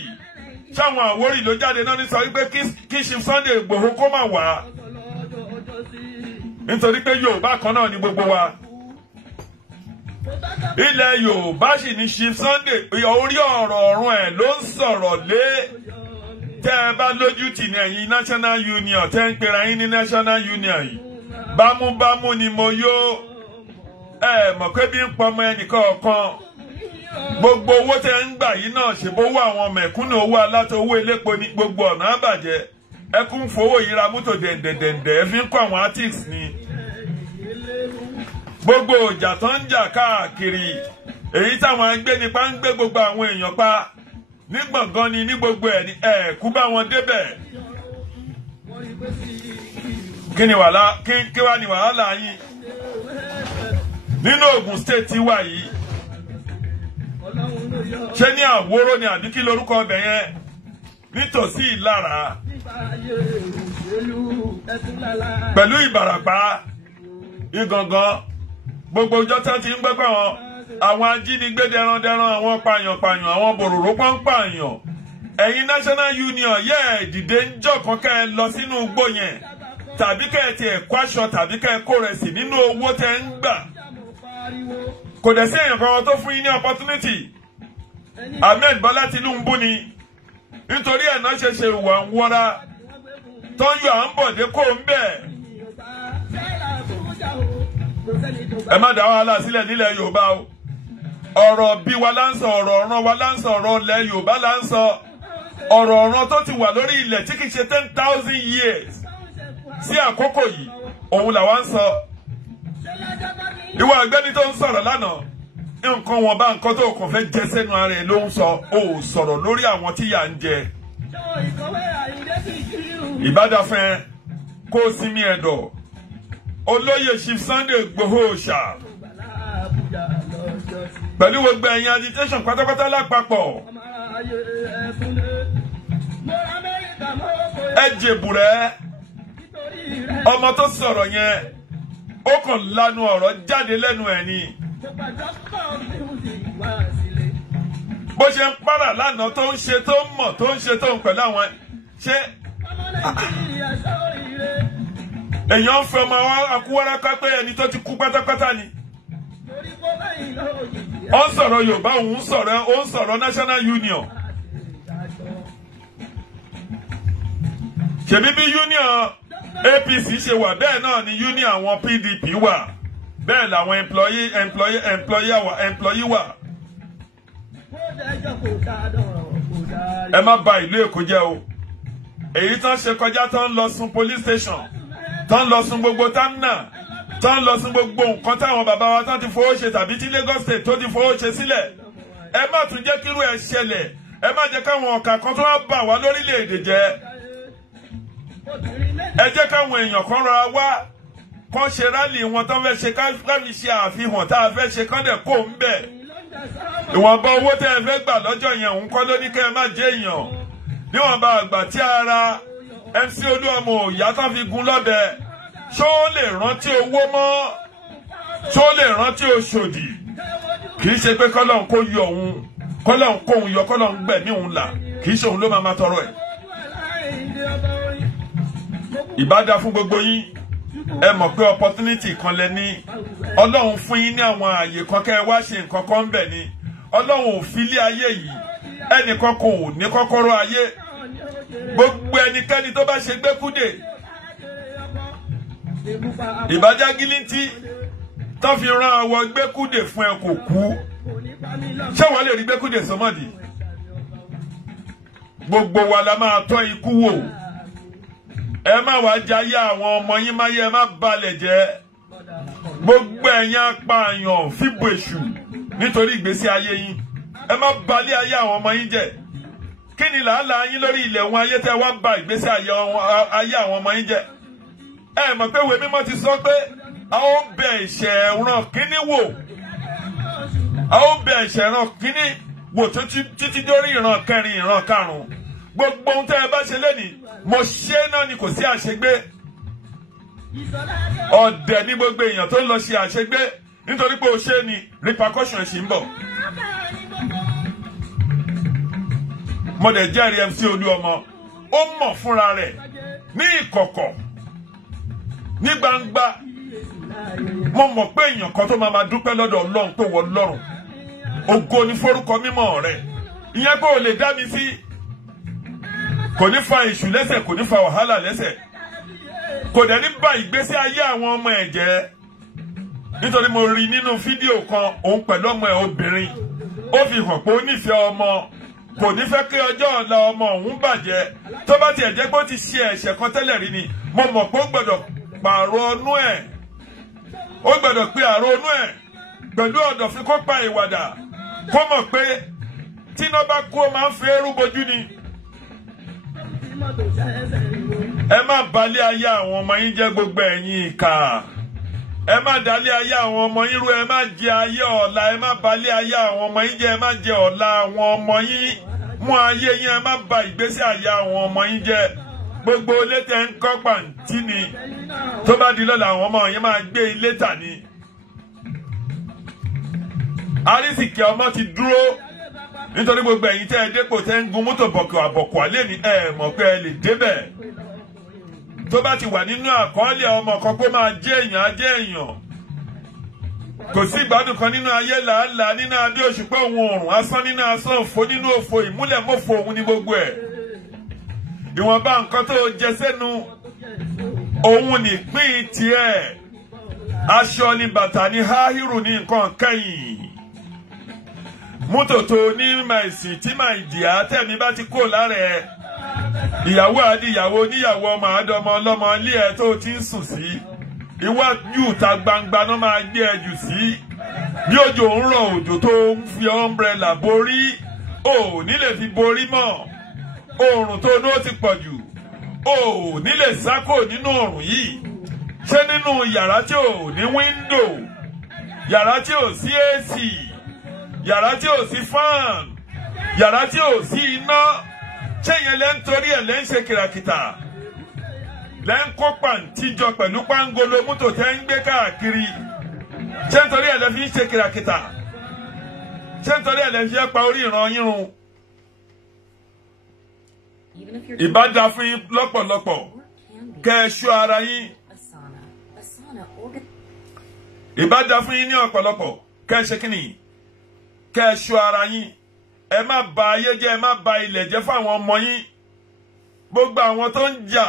Ṣáwọn Àwórì ló jáde náà ní sọ wípé kí Chief Sunday Igboho kó má wá. Nítorí pé Yorùbá kan náà ni gbogbo wa. Ilẹ̀ Yorùbá sì ní Chief Sunday, orí ọ̀rọ̀ ọ̀run ẹ̀ ló ń sọ̀rọ̀ lé. Tẹ́ ẹ bá lójú tì ní ẹ̀yin National Union, tẹ́ ń pera yín ní National Union yìí. Bámúbámú ni mo yó. Ẹ mọ̀ pé bí ń pọmọ ẹnìkan kan. Gbogbo owó tẹ́ ń gbà yìí náà ṣèbówó àwọn mẹ̀kúnnù, owó alátó, owó elépo ní gbogbo ọ̀nà àbàjẹ́. Ẹ kún fowó yìí ra mọ́tò dẹ̀ndẹ̀dẹ̀ndẹ̀, ẹ fi ń kọ́ àwọn artists ni. Gbogbo ìjà tó ń jà káàkiri, èyí táwọn agbénipa ń gbé gbogbo àwọn èèyàn pa ní gbọ̀ngàn ni ní gbogbo ẹ̀ ní kú bá wọn débẹ̀. Kí wá ní wàhálà yín? Nínú Ògùn State ti wà yìí, ṣé ní Àwórò ni àbí kí lorúkọ ọbẹ̀ yẹn? Nítòsí Ìlara pẹ̀lú Ìbàràpá, Ìgàngán, gbogbo ọjọ́ tí wọ́n ti ń gbẹ́ pé àwọn ajínigbé dẹrandẹran, àwọn pààyàn, àwọn bòròró pàǹpààyàn. Ẹ̀yin National Union yẹ́ dìde ń jọ̀kan kẹ́ ẹ lọ sínú igbó yẹn, tàbí kẹ́ ẹ tiẹ̀ kó aṣọ, tàbí kẹ́ ẹ kó rẹ̀ sí nínú owó tẹ́ ń gbà. Kò dẹ̀ sí èèyàn kan tó fún yín ní opportunity. Ahmed Bọ́lá Tinubu ni. Nítorí ẹ̀ náà ṣe wà ń wọ́ra tó ń yọ à ń bọ̀dé kó ń bẹ̀. Ẹ má dá wàhálà sílẹ̀ nílẹ̀ Yorùbá o. Ọ̀rọ̀ bí wa là ń sọ, ọ̀rọ̀ ọ̀ràn wa là ń sọ, ọ̀rọ̀ ilẹ̀ Yorùbá là ń sọ. Ọ̀rọ̀ ọ̀ràn tó ti wà lórí ilẹ̀ tí kìí ṣe 10,000 years sí àkókò yìí, òun làwa ń sọ. Ìwọ ọ̀gbẹ́ni tó ń sọ̀rọ̀ lánàá, nǹkan wọn bá nǹkan tó kàn fẹ́ jẹ sẹ́nu ara ẹ̀ ló ń sọ, ó sọ̀rọ̀ lórí àwọn tí yà ń jẹ. Ìbádàfẹ́ kó sinmi ẹ̀dọ̀, olóyè Chief Sunday Igboho ṣá, pẹ̀lú gbogbo ẹ̀yin agitation pátápátá lápapọ̀. Ẹ jèbùrẹ́, ọmọ tó sọ̀rọ̀ yẹn, ó kàn lanu ọ̀rọ̀ jáde lẹ́nu ẹ̀ ni. Bó ṣe ń para lánàá tó ń ṣe tó ń mọ̀ tó ń ṣe tó ń pẹ̀lú àwọn ṣé èèyàn ń fẹ́ ọmọ akúwáráká pé ẹni tó ti kú pátápátá ni. Ó ń sọ̀rọ̀ Yorùbá, ó ń sọ̀rọ̀ National Union. Ṣèbí bí Union APC ṣe wà bẹ́ẹ̀ náà ni Union àwọn PDP wà. bẹ́ẹ̀ làwọn employee wà. Ẹ má bà ìlú Èkó jẹ́ o. Èyí tán ṣe kọjá tán lọ sun police station, tán lọ sun gbogbo támínà, tán lọ sun gbogbo nǹkan táwọn bàbá wa tán ti fowó ṣe tàbí tí Lagos State tó ti fowó ṣe sílẹ̀. Ẹ má tún jẹ́ kírú ẹ̀ ṣẹlẹ̀. Ẹ má jẹ́ káwọn ọ̀kà kan tó wá bà wá lórílẹ̀-èdè jẹ́. Ẹ jẹ́ káwọn èèyàn kan rọra wá kán ṣe rálì wọn tán fẹ́ ṣe káfí ṣe àfihàn tá a fẹ́ ṣe kán dẹ̀ kó ń bẹ̀. Ìwọ̀nba owó tẹ́ ẹ fẹ́ gbà lọ́jọ́ yẹn òun kọ́ ló ní kẹ́ ẹ má jẹ́ èèyàn. Níwọ̀nba àgbà tí ara MC Olúọmọ òyà tán fi gun lọ́bẹ̀, ṣó lè rántí owó mọ́, ṣó lè rántí Òṣòdì. Kì í ṣe pé kọ́lọ́n kó yọ òun, kọ́lọ́n kó òun yọ, kọ́lọ́n gbẹ̀mí òun là, kì í ṣe òun ló máa tọrọ ẹ̀. Ìbádá fún gbogbo yín, ẹ mọ̀ pé opportunity kan lẹ ní. Ọlọ́run fún yín ní àwọn ààyè kan kẹ́ ẹ wá ṣe nǹkan kan ń bẹ̀ ni. Ọlọ́run ò fi lé ayé yìí, ẹnìkan kò ní kọ́kọ́rọ́ ayé. Gbogbo ẹnikẹ́ni tó bá ṣe gbẹ́kúdè, ìbájá gílítì tó fi rán àwọ̀ gbẹ́kúdè fún ẹ kò kú. Ṣé wọ́n lè rí gbẹ́kúdè sọmọ́dì? Gbogbo wa la máa tọ́ ikú wò. Ẹ má wá jayé àwọn ọmọ yín máyé, ẹ má balẹ̀ jẹ́. Gbogbo ẹ̀yin apààyàn fìbò èṣù nítorí ìgbésí ayé yín. Ẹ má balẹ̀ ayé àwọn ọmọ yín jẹ́. Kí ni làálàá yín lórí ilẹ̀ wọn ayé tẹ́ wá ba ìgbésí ayé àwọn ọmọ yín jẹ́? Ẹ mọ̀ pé ìwé mímọ́ ti sọ pé a ó bẹ ẹ̀ṣẹ̀ ẹ̀ràn kíní wò. A ó bẹ ẹ̀ṣẹ̀ ẹ̀ràn kíní wò títí dórí ìran kẹrin ìran karùn-ún. Gbogbo ohun tẹ́ ẹ bá ṣe lénìí, mo ṣe náà ni kò sí àṣegbé. Ọ̀dẹ̀ ní gbogbo èèyàn tó ń lọ ṣe àṣegbé nítorí pé o ṣe ni repercussion ṣì ń bọ̀. Mo dẹ̀ jẹ́rìí MC Olúọmọ, ó mọ̀ fúnra rẹ̀ ní ìkọ̀kọ̀, ní gbangba. Mo mọ̀ pé èèyàn kan tó máa dúpẹ́ lọ́dọ̀ Ọlọ́run tó wọ lọ́rùn. Ògo ni forúkọ mímọ́ rẹ̀. Ìyẹn kò lè dá mi sí. Kò ní fa ìṣù lẹ́sẹ̀, kò ní fa wàhálà lẹ́sẹ̀. Kò dẹ̀ ní bà ìgbésí ayé àwọn ọmọ ẹ̀ jẹ́. Nítorí mo rí nínú fídíò kan òun pẹ̀lú ọmọ ẹ̀ obìnrin. Ó fi hàn pé ó nífẹ̀ẹ́ ọmọ. Kò ní fẹ́ kí ọjọ́ ọ̀la ọmọ òun bàjẹ́. Tó bá tiẹ̀ jẹ́ pé ó ti ṣe ẹ̀ṣẹ̀ kan tẹ́lẹ̀ rí ni, mo mọ̀ pé ó gbọ́dọ̀ pààrọ̀ ọnú ẹ̀. Ó gbọ́dọ̀ pe àrò ọnú ẹ̀ pẹ̀lú ọ̀dọ̀fín kó pa ìwàdà. Kó mọ̀ pé tí iná bá kú ó máa ń fi eérú bojú ni. Ẹ má balẹ̀ ayé àwọn ọmọ yín jẹ́ gbogbo ẹ̀yin ìkà. Ẹ má dalẹ̀ ayé àwọn ọmọ yín rú, ẹ má jẹ ayé ọ̀la, ẹ má balẹ̀ ayé àwọn ọmọ yín jẹ́, ẹ má jẹ ọ̀la àwọn ọmọ yín. Mú ayé yín, ẹ má ba ìgbésí ayé àwọn ọmọ yín jẹ́. Gbogbo ilé tẹ́ ń kọ́ pàǹtí ni. Tó bá di lọ́la àwọn ọmọ yín máa gbé ilé tà ni. Arísìkí ọmọ ti dúró. Nítorí gbogbo ẹ̀yin tẹ́ ẹ dépò tẹ́ ń gun mọ́tò bọ̀kọ̀ àlẹ́ ní ẹ mọ̀ pé ẹ lè débẹ̀. Tó bá ti wà nínú àkọọ́lẹ̀ ọmọ kan pé máa jẹ́ èèyàn á jẹ́ èèyàn. Kò sí ìgbádùn kan nínú ayé làálàá nínú abẹ́ òṣùpá òun òrùn asán nínú asán òfo nínú òfo ìmúlẹ̀ mọ́fo òun ní gbogbo ẹ̀. Ìwọ̀nba nǹkan tó jẹ sẹ́nu òun nìpín tiẹ̀. Aṣọ ni bàtà ni háhírù ní nǹkan kẹ́yìn. Mọ́tò tó ní màìsì tí màìdìá tẹ̀mí bá ti kó lára ẹ̀. Ìyàwó àdìyàwó oníyàwó ọmọ àdọ́mọ ọlọ́mọ ilé ẹ̀ tó ti ń sùn sí. Iwájú ta gbangba náà máa gbé ẹ jù sí. Bí òjò ń rọ̀ òjò tó ń fi umbrella borí, ò ní lè fi borí mọ́. Oòrùn tó ní ó ti pọ̀ jù, ò ní lè sákò nínú oòrùn yìí. Ṣé nínú yàrá tí ò ní wíńdò, yàrá tí ò sí AC, yàrá tí ò sí fan, yàrá tí ò sí iná, ṣé yẹn lẹ́ ń torí ẹ̀ lẹ́ ń ṣe kìràkìtà? Lẹ́ ń kó pàǹtí jọ pẹ̀lú pángolo mọ́tò tẹ́ ń gbé káàkiri. Ṣé nítorí ẹ̀ lẹ́ fi ń ṣe kìràkìtà? Ṣé nítorí ẹ̀ lẹ́ fi ń pa orí ìran yín run? Ìbádá fún yín lọ́pọ̀lọpọ̀ kẹ́ ẹ ṣọ́ ara yín. Ìbádá fún yín ní ọ̀pọ̀lọpọ̀ kẹ́ ẹ ṣe kíni? Kẹ́ ẹ ṣọ́ ara yín. Ẹ má ba ayé jẹ́, ẹ má ba ilẹ̀ jẹ́ fún àwọn ọmọ yín. Gbogbo àwọn tó ń jà,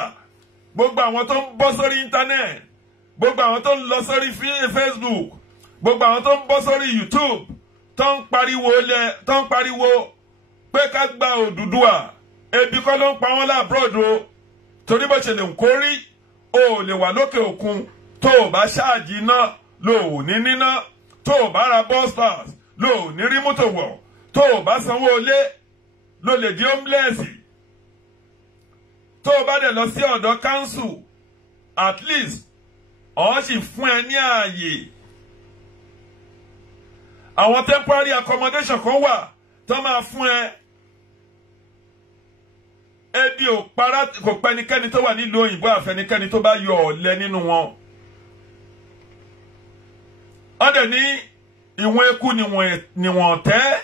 gbogbo àwọn tó ń bọ́ sórí íńtánẹ́ẹ̀tì gbogbo àwọn tó ń lọ sórí Facebook, gbogbo àwọn tó ń bọ́ sórí YouTube tó ń pariwo pé ká gba Odùduwà, ebi kọ́ ló ń pa wọ́n lábroad o, torí bó ṣe lè ń kórí o lè wà lókè òkun tó o bá ṣáàjì iná lò ò ní níná, tó o bá ra bus pass lò ò ní rí mọ́tò wọ̀, tó o bá sanwó ilé lò lè di homeless, tó o bá dẹ̀ lọ sí ọ̀dọ̀ council at least ọ̀hún sì fún ẹ ní ààyè. Àwọn temporary accommodation kan wà tó máa fún ẹ. Ebi ò para kò pẹ́nikẹ́ni tó wà nílùú òyìnbó àfẹnikẹ́ni tó bá yọ ọ̀lẹ nínú wọn. Ọ̀dẹ̀ ní ìwọ̀n eku níwọ̀n tẹ́.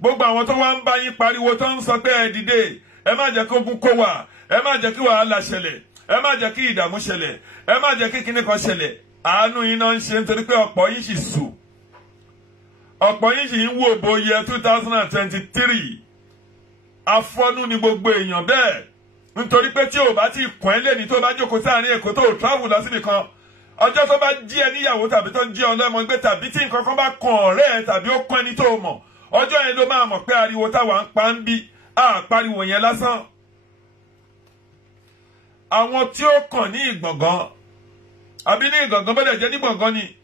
Gbogbo àwọn tó wá ń bá yín pariwo tó ń sọ pé ẹ dìde, ẹ má jẹ́ kí ogun kó wà, ẹ má jẹ́ kí wàhálà ṣẹlẹ̀, ẹ má jẹ́ kí ìdààmú ṣẹlẹ̀, ẹ má jẹ́ kí kíní kan ṣẹlẹ̀. Àánú yín náà ń ṣe nítorí pé ọ̀pọ̀ yín sì sùn. Ọ̀pọ̀ yín sì ń wò bóyá 2023. Afọ́nú ni gbogbo èèyàn bẹ́ẹ̀. Nítorí pé tí o bá ti kàn ẹ́ lẹ́ni tó bá jókòó sáàrin Èkó tó travel lọ síbi kan, ọjọ́ tó bá jí ẹ níyàwó tàbí tó ń jí ọlọ́mọ gbé tàbí tí nǹkan kan bá kan ọ̀rẹ́ ẹ tàbí ó kàn ẹni tó mọ̀, ọjọ́ yẹn ló máa mọ̀ pé ariwo táwa ń pa ń bí pariwo yẹn lásán. Àwọn tí ó kàn ní ìgbọ̀ngàn àbí ní ìgbọ̀ngàn bọ́dẹ̀ jẹ́ ní gbọ̀ngàn ni.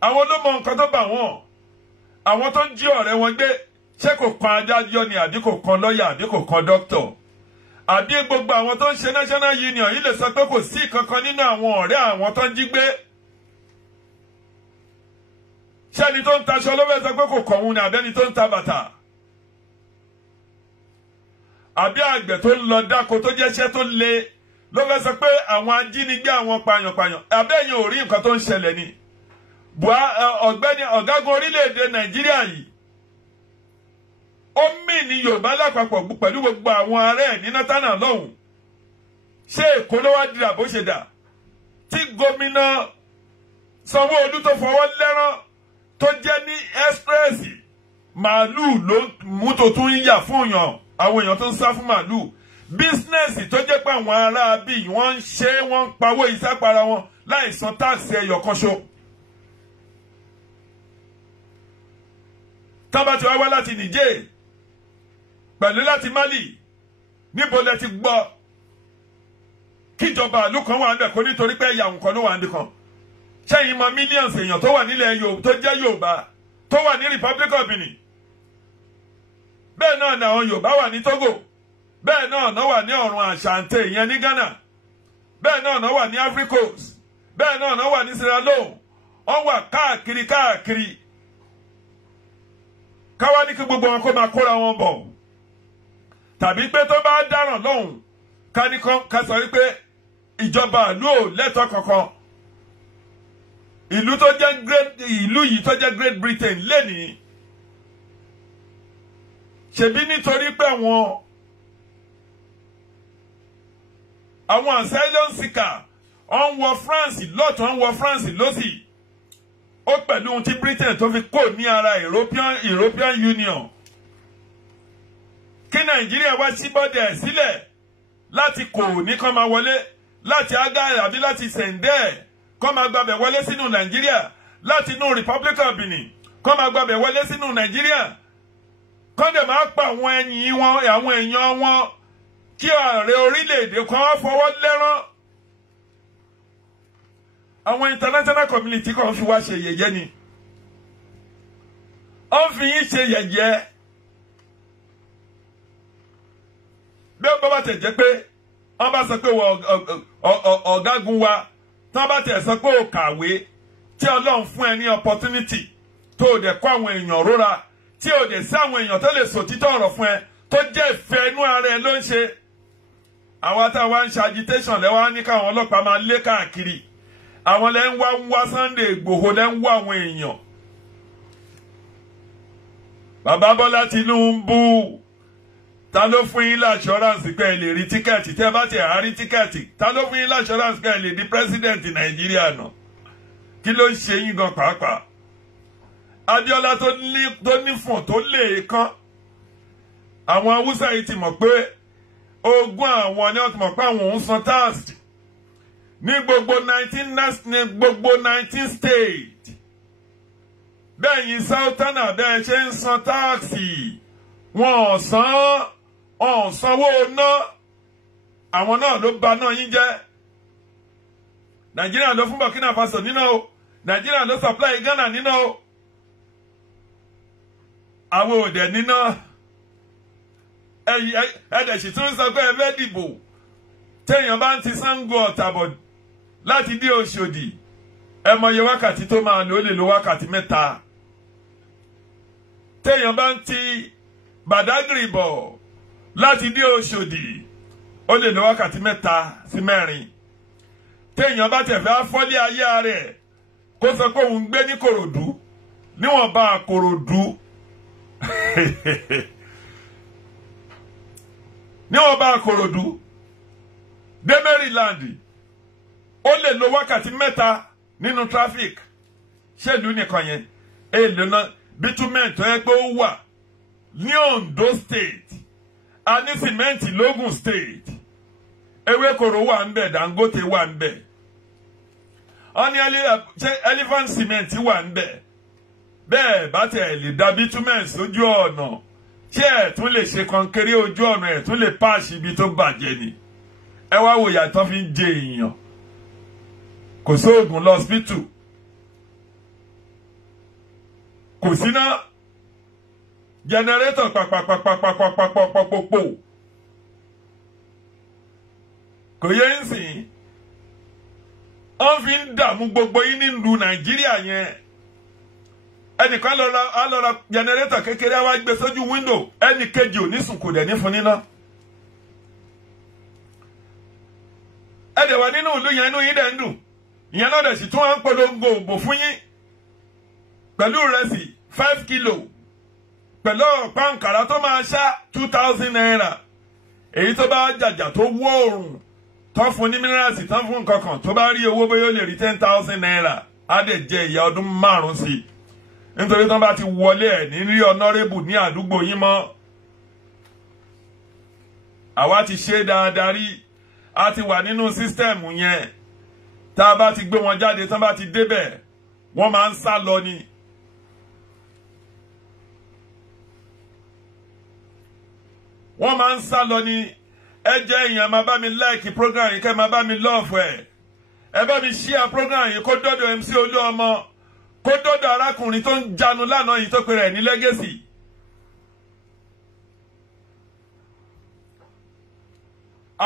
Àwọn ló mọ nǹkan tó bà wọ́n. Àwọn tó ń jí ọ̀rẹ́ wọn gbé, ṣé kò kan adájọ́ ni àbí kò kan lọ́yà àbí kò kan dókítọ̀? Àbí gbogbo àwọn tó ń ṣe national union yìí lè sọ pé kò sí kankan nínú àwọn ọ̀rẹ́ àwọn tó ń jí gbé? Ṣé ẹni tó ń taṣọ ló fẹ́ sọ pé kò kàn òun ni àbí ẹni tó ń ta bàtà? Àbí àgbẹ̀ tó ń lọ dáko tó jẹ́ iṣẹ́ tó le ló fẹ́ sọ pé àwọn ajínigbé àwọn pààyàn-pààyàn àbẹ́yìn ò rí nǹkan tó ń ṣẹlẹ̀ ni? Ọ̀gbẹ́ni ọ̀gágun orílẹ̀-èdè Nàìjíríà yìí ó mì ní Yorùbá lápapọ̀ pẹ̀lú gbogbo àwọn ará ẹ̀ ní Nátánà lọ́hùn. Ṣé Èkó ló wá dìrà bó ṣe dà? Tí gómìnà Sanwó-Olú tó fọwọ́ lẹ́rán tó jẹ́ ní express màálù ló mú tó tún yà fún èèyàn, àwọn èèyàn tó ń sá fún màálù. Bísínẹ́sì tó jẹ́ pé àwọn ará bí wọ́n ń ṣe wọ́n ń pawó ìsápara wọn láì san táàsì ẹyọ kan ṣo. Tábà tí wá wá láti Niger pẹ̀lú láti Mali, níbo lẹ ti gbọ́ kíjọba ìlú kan wà ń bẹ̀ kó nítorí pé ẹ̀yà nǹkan ló wà ń dìkan? Ṣẹ́yìn mọ millions èèyàn tó wà nílẹ̀ Yorùbá tó jẹ́ Yorùbá tó wà ní Republic of Benin? Bẹ́ẹ̀ náà ni àwọn Yorùbá wà ní Togo, bẹ́ẹ̀ náà náà wà ní ọ̀run Ashanti ìyẹn ní Ghana, bẹ́ẹ̀ náà náà wà ní Ivory Coast, bẹ́ẹ̀ náà náà wà ní Sierra Leone. Wọ́n wà káàkiri. Káwá ní kí gbogbo wọn kó máa kóra wọn bọ̀. Tàbí pé tó bá dáràn lọ́hùn ká sọ wípé ìjọba ìlú ò lẹ́tọ̀ọ́ kankan. Ìlú yìí tó jẹ́ Great Britain lénìí. Ṣebí nítorí pé àwọn asylum seeker wọ́n wọ France lọ́tún wọ́n wọ France lọ́sì. Ó pẹ̀lú ohun tí Britain tó fi kó ní ara European Union. Kí Nàìjíríà wá sí bọ́dẹ̀ sílẹ̀ láti kò ní kán máa wọlé, láti Agá àbí láti Sẹ̀ǹdẹ̀ kán máa gbàbẹ̀ wọlé sínú Nàìjíríà, láti inú Republic of Benin kán máa gbàbẹ̀ wọlé sínú Nàìjíríà. Kán dẹ̀ máa pa àwọn èèyàn wọn kí ààrẹ orílẹ̀-èdè kan wá fọwọ́ lẹ́rán. Àwọn international community kan fi wá ṣe yẹ̀yẹ́ ni. Ó fi yín ṣe yẹ̀yẹ́. Bí ó bá tẹ̀ jẹ́ pé wọ́n bá sọ pé ọ̀gágun wa, tí wọ́n bá tẹ̀ sọ pé ó kàwé, tí Ọlọ́run fún ẹ ní opportunity tó o dẹ̀ kọ́ àwọn èèyàn rórà, tí o dẹ̀ sí àwọn èèyàn tó lè sòtítọ́ ọ̀rọ̀ fún ẹ tó jẹ́ ìfẹ́ inú ara ẹ ló ń ṣe. Àwọn táwa ń ṣe agitation lẹ́wọ́n ní káwọn ọlọ́pàá máa lé káàkiri. Àwọn lẹ́ ń wá Sunday Igboho lẹ́ ń wá àwọn èèyàn. Bàbá Bọ́lá Tinubu, ta ló fún yín l'assurance pé ẹ lè rí tíkẹ́ẹ̀tì? Tẹ́ bá ti rí tíkẹ́ẹ̀tì, ta ló fún yín l'assurance pé ẹ lè di president Nàìjíríà náà? Kí ló ń ṣe yín gan pàápàá? Abíọ́lá tó nífọ̀n tó lè kán. Àwọn Haúsá yìí ti mọ̀ pé ogún àwọn ni wọ́n ti mọ̀ pé àwọn ń san tax ní gbogbo 19 state bẹ́ẹ̀ yín sultana bẹ́ẹ̀ ṣe ń san táàsì wọn ò sanwó ná àwọn náà ló bà náà yín jẹ́. Nàìjíríà ló fún Burkina Faso níná o, Nàìjíríà ló supply Ghana níná o, àwọn òdẹ níná. Ẹ̀dẹ̀ sì tún sọ pé ẹ fẹ́ dìbò téèyàn bá ń ti Ṣàngó Ọ̀tàbọ̀ láti dé Òṣòdì ẹ mọye wákàtí tó máa lò ó lè lo wákàtí 3. téèyàn bá ń ti Badagry bọ̀ láti dé Òṣòdì ó lè lo wákàtí 3 sí 4. téèyàn bá tẹ̀ fẹ́ fọ́lé ayé rẹ̀ kó sọ pé òun gbé ní Kòròdú níwọ̀n bá Kòròdú níwọ̀n bá Kòròdú dé Maryland ó lè lo wákàtí 3 nínú traffic ṣèlú nìkan yẹn èlò náà bitumen tó yẹ pé ó wà ní Ondo state a ní sìmẹ́ǹtì l'Ógùn state ewékòrò wà ń bẹ̀ Dangote wà ń bẹ̀ wọ́n ní elephant cement wà ń bẹ̀ bẹ́ẹ̀ bá tẹ̀ lè da bitumen sójú ọ̀nà tí ẹ̀ tún lè ṣe kọnkéré ojú ọ̀nà ẹ̀ tún lè páàsì ibi tó bàjẹ́ ni ẹ wá wo ìyàtọ̀ fi ń jẹ èèyàn kò sóògùn lọ́sípítù kò síná jẹnẹrétọ̀ pàpàpàpàpàpàpàpàpàpò kò yẹ ń sìn wọ́n fi ń dààmú gbogbo yín nílùú Nàìjíríà yẹn ẹnìkan lọ ra jẹnẹrétọ̀ kékeré wá gbé sójú wíńdò ẹnì kejì ò ní sùn kò dẹ̀ ní fún níná ẹ̀dẹ̀ wà nínú ìlú yẹn inú yín dẹ̀ ń dùn ìyẹn náà dẹ̀ sì tún wá ń polongo òbò fún yín pẹ̀lú ìrẹsì 5 kilo pẹ̀lú ọ̀pá àǹkàrà tó máa ṣá 2,000 naira èyí tó bá jàjà tó wọ́ oòrùn tó fún ní mínírààsì tán fún nǹkan kan tó bá rí owó bóyá ó lè rí 10,000 naira á dẹ̀ jẹ ìyà ọdún 5 sí nítorí tán bá ti wọlé ẹ̀ ní rí honorable ní àdúgbò yín mọ́ àwa ti ṣe dáadáa rí a ti wà nínú sísítẹ̀mù yẹn tá a bá ti gbé wọn jáde tán bá ti débẹ̀ wọ́n máa ń sá lọ ni. wọ́n máa ń sá lọ ni ẹ jẹ́ èèyàn máa bá mi like program yìí kẹ́ máa bá mi love ẹ bá mi share program yìí kó dọ́dọ̀ MC Olúọmọ kó dọ́dọ̀ arákùnrin tó ń janu lánàá yìí tó pe rẹ̀ ní Legacy.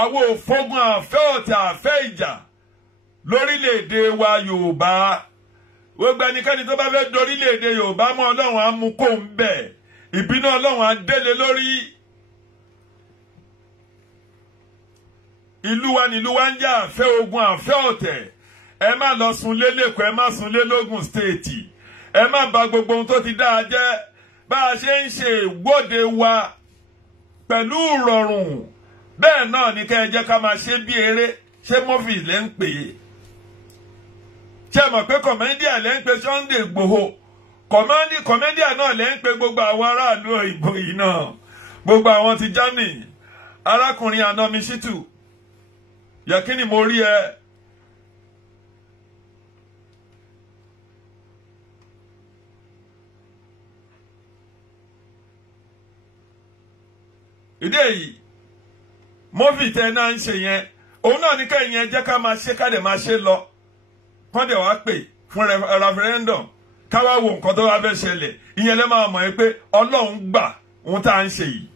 àwọn òfógun àfẹ́ ọ̀tẹ̀ àfẹ́ ìjà lórílẹ̀‐èdè wa Yorùbá gbogbo ẹnikẹ́ni tó bá fẹ́ dorílẹ̀‐èdè Yorùbá mọ́ Ọlọ́run á mú kó ń bẹ̀ ìbínú Ọlọ́run á délé lórí. ìlú wa nílùú wa ń jà àfẹ́ ogun àfẹ́ ọ̀tẹ̀ ẹ má lọ sunlé lẹ́kọ̀ọ́ ẹ má sunlé lógùn stéètì ẹ má bà gbogbo ohun tó ti dáa jẹ́ bá a ṣe ń ṣe ìwọ́de wa pẹ̀lú ìrọ̀rùn bẹ́ẹ̀ náà ni kẹ́ ẹ jẹ́ ká máa ṣe bí eré ṣé mọ́fì lẹ́ ń pè é ṣé mọ̀ pé kọ̀mẹ́díà lẹ́ ń pe Sunday Igboho kọ̀mẹ́díà náà lẹ́ ń pe gbogbo àwọn aráàlú òyìnbó yìí náà gbogbo àwọn ti Germany arákùnrin Anomi Shitu yẹ kí ni mo rí ẹ ìdí èyí mọ́fì tẹ́ náà ń ṣe yẹn òun náà ní kẹ́yìn yẹn jẹ́ ká máa ṣe ká dẹ̀ máa ṣe lọ kán dẹ̀ wá pè fún referendum ká wá wo nǹkan tó wá fẹ́ ṣẹlẹ̀ ìyẹn lẹ́ máa mọ̀ ẹ́ pé Ọlọ́run gbà ohun tá à ń ṣe yìí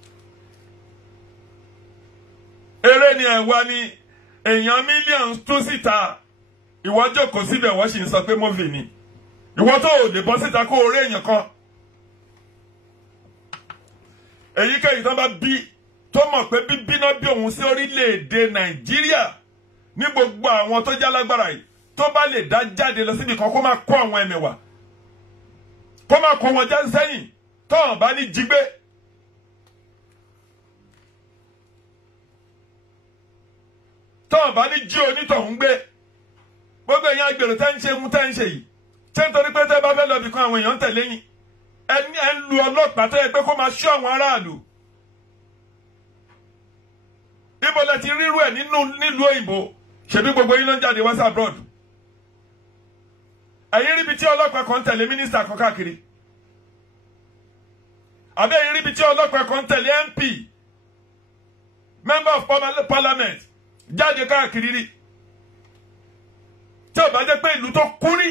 eré ni ẹ̀ wá ní èèyàn mílíọ̀nù tún síta ìwọ jókòó síbẹ̀ wọ́n sì ń sọ pé mọ́fì ni ìwọ tó ò lè bọ́ síta kó o rí èèyàn kan èyíkéyìí tó bá bí tó mọ̀ pé bíbíná bí òun sí orílẹ̀-èdè Nàìjíríà ní gbogbo àwọn tó jálágbára yìí tó bá lè dá jáde lọ síbi kan kó máa kó àwọn ẹ̀mẹ̀wà kó máa kó wọn já sẹ́yìn tó hàn bá ní jí gbé tó hàn bá ní jí onítọ̀hún gbé gbogbo èèyàn agbèrò tẹ́ ń ṣe mú tẹ́ ń ṣe yìí ṣé nítorí pé tẹ́ bá fẹ́ lọ bìkan àwọn èèyàn ń tẹ̀lé yín ẹ ń lu ọlọ́pàá tó yẹ pé kó máa ṣọ́ àwọn aráàlú ibo lẹ ti rírú ẹ̀ nílùú òyìnbó ṣebí gbogbo yín ló ń jáde wá sí abroad ẹ̀yin rí bí tí ọlọ́pàá kan tẹ̀lé mínísítà kan káàkiri àbí ẹ̀yin rí bí tí ọlọ́pàá kan tẹ̀lé MP member of parliament jáde káàkiri rí tí ò bá jẹ́ pé ìlú tó kú rí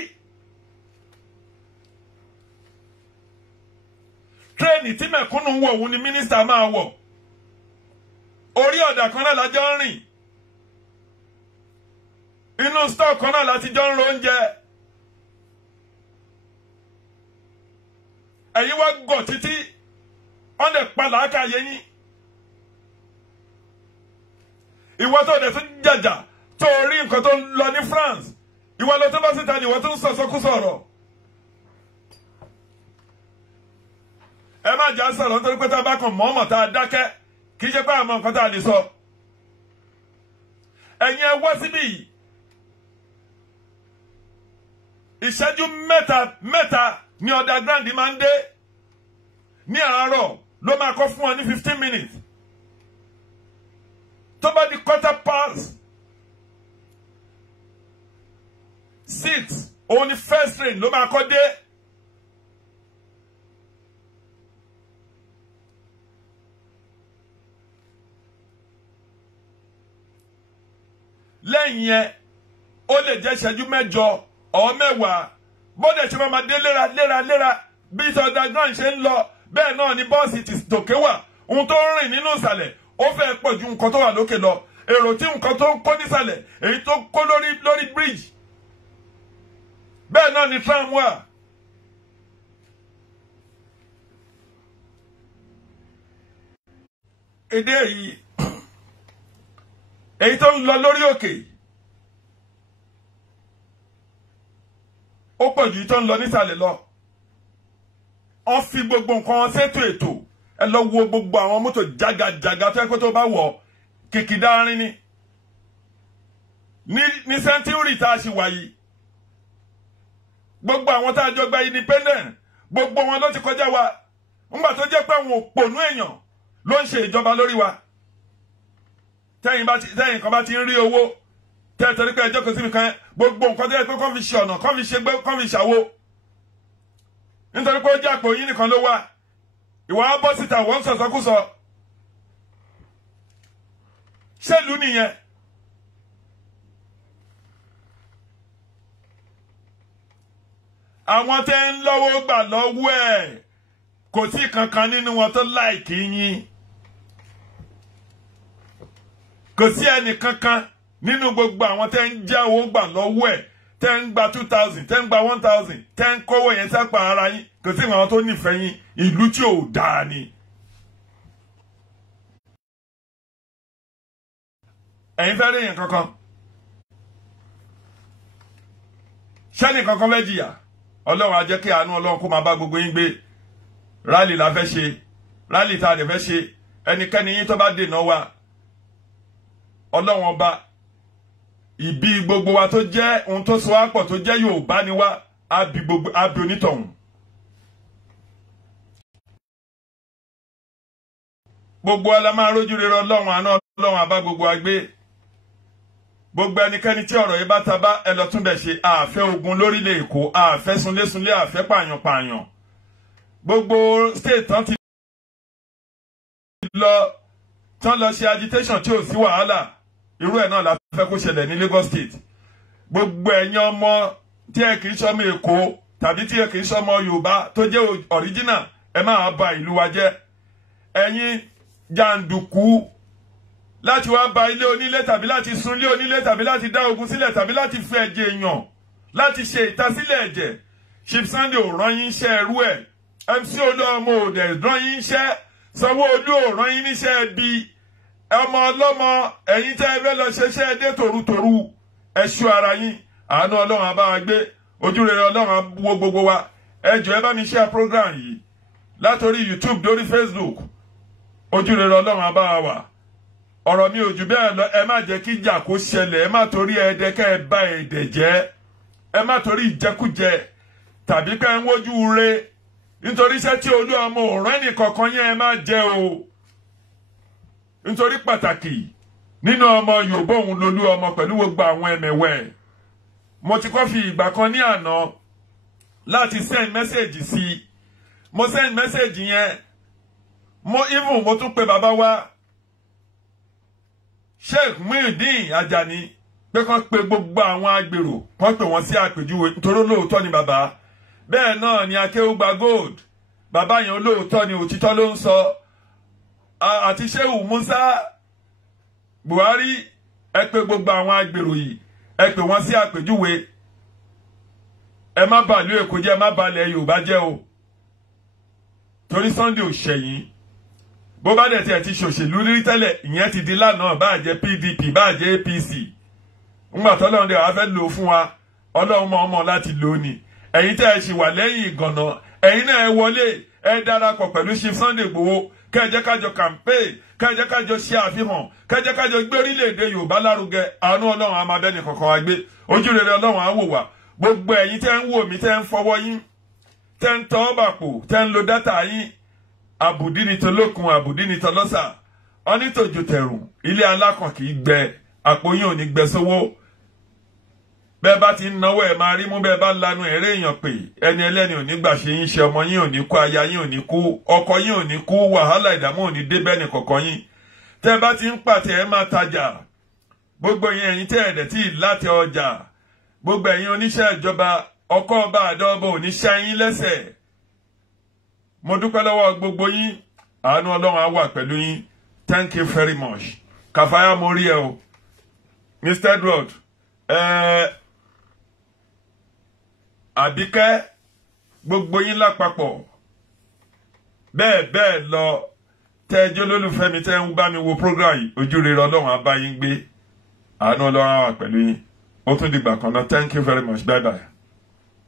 tírẹ́ẹ̀nì tí mẹ̀kúnnù ń wọ̀ òun ni mínísítà máa wọ̀ orí ọ̀dà kan náà lájọ́ ń rìn inú stọọ kan náà láti jọ ń ro oúnjẹ ẹ̀yin wá gọ̀ títí wọ́n lè pa làákàyè yín ìwọ tó dẹ̀ tún jàjà tó rí nǹkan tó ń lọ ní France ìwọ lọ tó bá síta ni ìwọ tó ń sọ̀sọ́kúsọ ọ̀rọ̀ ẹ má jà sọ̀rọ̀ nítorí pé tá a bá kàn mọ́ọ̀mọ̀ tá a dákẹ́ kì í ṣe pé àmọ́ nǹkan tá a lè sọ ẹ̀yin ẹ wá síbí yìí ìṣẹ́jú mẹ́ta ní underground máa ń dé ní àárọ̀ ló máa kọ́ fún ọ ní 15 minutes tó bá di 6:15 òun ni first train ló máa kọ́ dé lẹ́yìn yẹn ó lè jẹ́ ìṣẹ́jú mẹ́jọ ọ̀ mẹ́wàá bọ́dẹ̀ ṣe máa dé léra bí underground ṣe ń lọ bẹ́ẹ̀ náà ni bọ́ọ̀sì ti tòkè wà ohun tó ń rìn nínú ìsàlẹ̀ ó fẹ́ pọ̀ ju nǹkan tó wà lókè lọ èrò tí nǹkan tó ń kó nísàlẹ̀ èyí tó kó lórí bridge bẹ́ẹ̀ náà ni tram wà. èdè yìí èyí tó ń lọ lórí òkè ó pọ̀ ju tó ń lọ nísàlẹ̀ lọ wọ́n fi gbogbo nǹkan ṣètò ètò ẹ lọ wo gbogbo àwọn mọ́tò jágajàga tó yẹ kó tó bá wọ̀ kìkìdá rin ní sẹ́ńtúrì tá a ṣì wà yìí gbogbo àwọn tá a jọ gba independent gbogbo wọn ló ti kọjá wa ńgbà tó jẹ́ pé àwọn òpònú èèyàn ló ń ṣe ìjọba lórí wa tẹ́yìn kan bá ti ń rí owó tẹ́tẹ́rí pé ẹjọ́ kò síbi kan gbogbo nǹkan tó yẹ pé kọ́ fi ṣe ọ̀nà kọ́ fi ṣe gbé kọ́ fi ṣàwo nítorí pé ó jẹ́ àpò yín nìkan ló wà ìwà á bọ́ síta wọ́n ń sọ̀sọ́kúsọ ṣèlú nìyẹn àwọn tẹ́ ń lọ́wọ́ gbà lọ́wọ́ ẹ̀ kò sí kankan nínú wọn tó láìkì yín kò sí ẹnì kankan nínú gbogbo àwọn tẹ́ ń já owó gbà lọ́wọ́ ẹ̀ tẹ́ ń gba 2000 tẹ́ ń gba 1000 tẹ́ ń kówó yẹn sápá ara yín kò sí àwọn tó nífẹ̀ẹ́ yín ìlú tí ò dáa ni. ẹ̀yin fẹ́ rí yẹn kankan ṣẹ́ni kankan fẹ́ jìyà ọlọ́run á jẹ́ kí àánú ọlọ́run kó máa bá gbogbo yín gbé rálì la fẹ́ ṣe rálì tá a lè fẹ́ ṣe ẹnikẹ́ni yín tó bá dènà wa ọlọ́run ọba ìbí gbogbo wa tó jẹ́ ohun tó so wá pọ̀ tó jẹ́ Yorùbá ni wá àbí onítọ̀hún. gbogbo wa la máa rójú rere ọlọ́run àná ọlọ́run àbá gbogbo wa gbé gbogbo ẹnikẹ́ni tí ọ̀rọ̀ yìí bá ta bá ẹ lọ tún bẹ̀ ṣe àfẹ́ ogun lórílẹ̀ Èkó àfẹ́ sunlé àfẹ́ pààyàn gbogbo state tán ti lọ ṣe agitation tí ò sí wàhálà irú ẹ̀ náà la fẹ́ kó ṣẹlẹ̀ ní Lagos State gbogbo ẹ̀yin ọmọ tí ẹ kì í ṣọmọ Èkó tàbí tí ẹ kì í ṣọmọ Yorùbá tó jẹ́ original ẹ máa bà ìlú wa jẹ́ ẹ̀yin jàǹdùkú láti wá ba ilé onílé tàbí láti sun ilé onílé tàbí láti dá ogun sílẹ̀ tàbí láti fẹ́ ẹ̀jẹ̀ èèyàn láti ṣe ìtasílẹ̀ ẹ̀jẹ̀ Chief Sunday ò rán yín iṣẹ́ ẹrú ẹ̀ MC Olúọmọ ò dẹ̀ rán yín iṣẹ́ Sanwó-Olú ò rán yín níṣẹ́ bí ọmọ ọlọ́mọ ẹ̀yin tẹ́ ẹ fẹ́ lọ ṣeṣẹ́ dé tòrutòru ẹ̀ṣù ara yín àánú ọlọ́run á bá wa gbé ojú rere ọlọ́run á wo gbogbo wa ẹ jọ̀ọ́ ẹ bá mi share program yìí látòrí YouTube dórí Facebook ojú rere ọlọ́run á bá wa wà ọ̀rọ̀ mi ò jù bẹ́ẹ̀ lọ ẹ má jẹ́ kí ìjà kó ṣẹlẹ̀ ẹ má torí ẹ̀ẹ́dẹ́ kẹ́ ẹ bá èdè jẹ́ ẹ má torí ìjẹkújẹ tàbí kẹ́ ẹ ń wojú re nítorí iṣẹ́ tí Olúọmọ ò rán ẹnì kankan yẹn ẹ má jẹ́ o nítorí pàtàkì nínú ọmọ Yorùbá òun lolú ọmọ pẹ̀lú gbogbo àwọn ẹ̀mẹ̀wẹ̀ mo ti kọ́ fi ìgbà kan ní àná láti send message sí mo send message yẹn mo tún pe bàbá wa Sheikh Muyideen Ajani pé kán pe gbogbo àwọn agbèrò kán pè wọ́n sí àpèjúwe nítorí olóòótọ́ ni bàbá bẹ́ẹ̀ náà ni Akéwùgbà Gold bàbá yẹn olóòótọ́ ni òtítọ́ ló ń sọ àti Shehu Musa Buhari ẹ pè gbogbo àwọn agbèrò yìí ẹ pè wọ́n sí àpèjúwe ẹ má bàlú Èkó jẹ́ ẹ má balẹ̀ Yorùbá jẹ́ o torí Sunday ò ṣẹ̀yìn bó bá dẹ̀ tí ẹ ti ṣòṣèlú rí tẹ́lẹ̀ ìyẹn ti di lánàá bá jẹ́ PDP bá jẹ́ APC ńgbà tọ́lọ́run dẹ̀ wá fẹ́ lò fún wa Ọlọ́run mọ̀ ọmọ láti lò ní ẹ̀yin tẹ́ ẹ ṣì wà lẹ́yìn ìgànnà ẹ̀yin náà ẹ wọlé ẹ darapọ̀ pẹ̀lú Chief Sunday Igboho kẹ́ẹ̀jẹ́ kájọ campaign kẹ́ẹ̀jẹ́ kájọ ṣe àfihàn kẹ́ẹ̀jẹ́ kájọ gbé orílẹ̀-èdè Yorùbá lárugẹ àánú Ọlọ́run á máa bẹ́ni kankan wá gbé ojú rere Ọlọ́run á wò wá gbogbo ẹ̀yin tẹ́ ń wò mí tẹ́ ń fọwọ́ yín tẹ́ ń tọ́ bàpò tẹ́ ń lo dátà yín àbùdí ni tolókun àbùdí ni tọlọ́sà ọ́nítòjò tẹ̀rùn ilé alákàn kì í gbẹ àpò yín ò ní gbẹ sówó bẹ́ẹ̀ bá ti ń náwó ẹ̀ máa rí mú bẹ́ẹ̀ bá lanu ẹ̀rẹ́ èèyàn pé ẹni ẹlẹ́ni ò ní gbà ṣe yín ṣe ọmọ yín ò ní kú aya yín ò ní kú ọkọ yín ò ní kú wàhálà ìdààmú ò ní dé bẹ́ẹ̀ nìkọ̀ọ̀kan yín tẹ́ bá ti ń pàtẹ ẹ máa tajà gbogbo yín ẹ̀yin tẹ́ ẹ̀dẹ̀ tí láti ọjà gbogbo ẹ̀yin oníṣẹ́ ìjọba ọkọ ọba àdọ́ọbọ ò ní ṣá yín lẹ́sẹ̀ mo dúpẹ́ lọ́wọ́ gbogbo yín àánú Ọlọ́run á wà pẹ̀lú yín thank you very much Kàfáyà mo rí ẹ o Mr. Edward Àbíkẹ́ gbogbo yín lápapọ̀ bẹ́ẹ̀ lọ tẹ́jọ́ lólùfẹ́ mi tẹ́ ń bá mi wo program yìí ojú rere Ọlọ́run á bá yín gbé àánú Ọlọ́run á wà pẹ̀lú yín ó tún dìgbà kan náà thank you very much bye bye.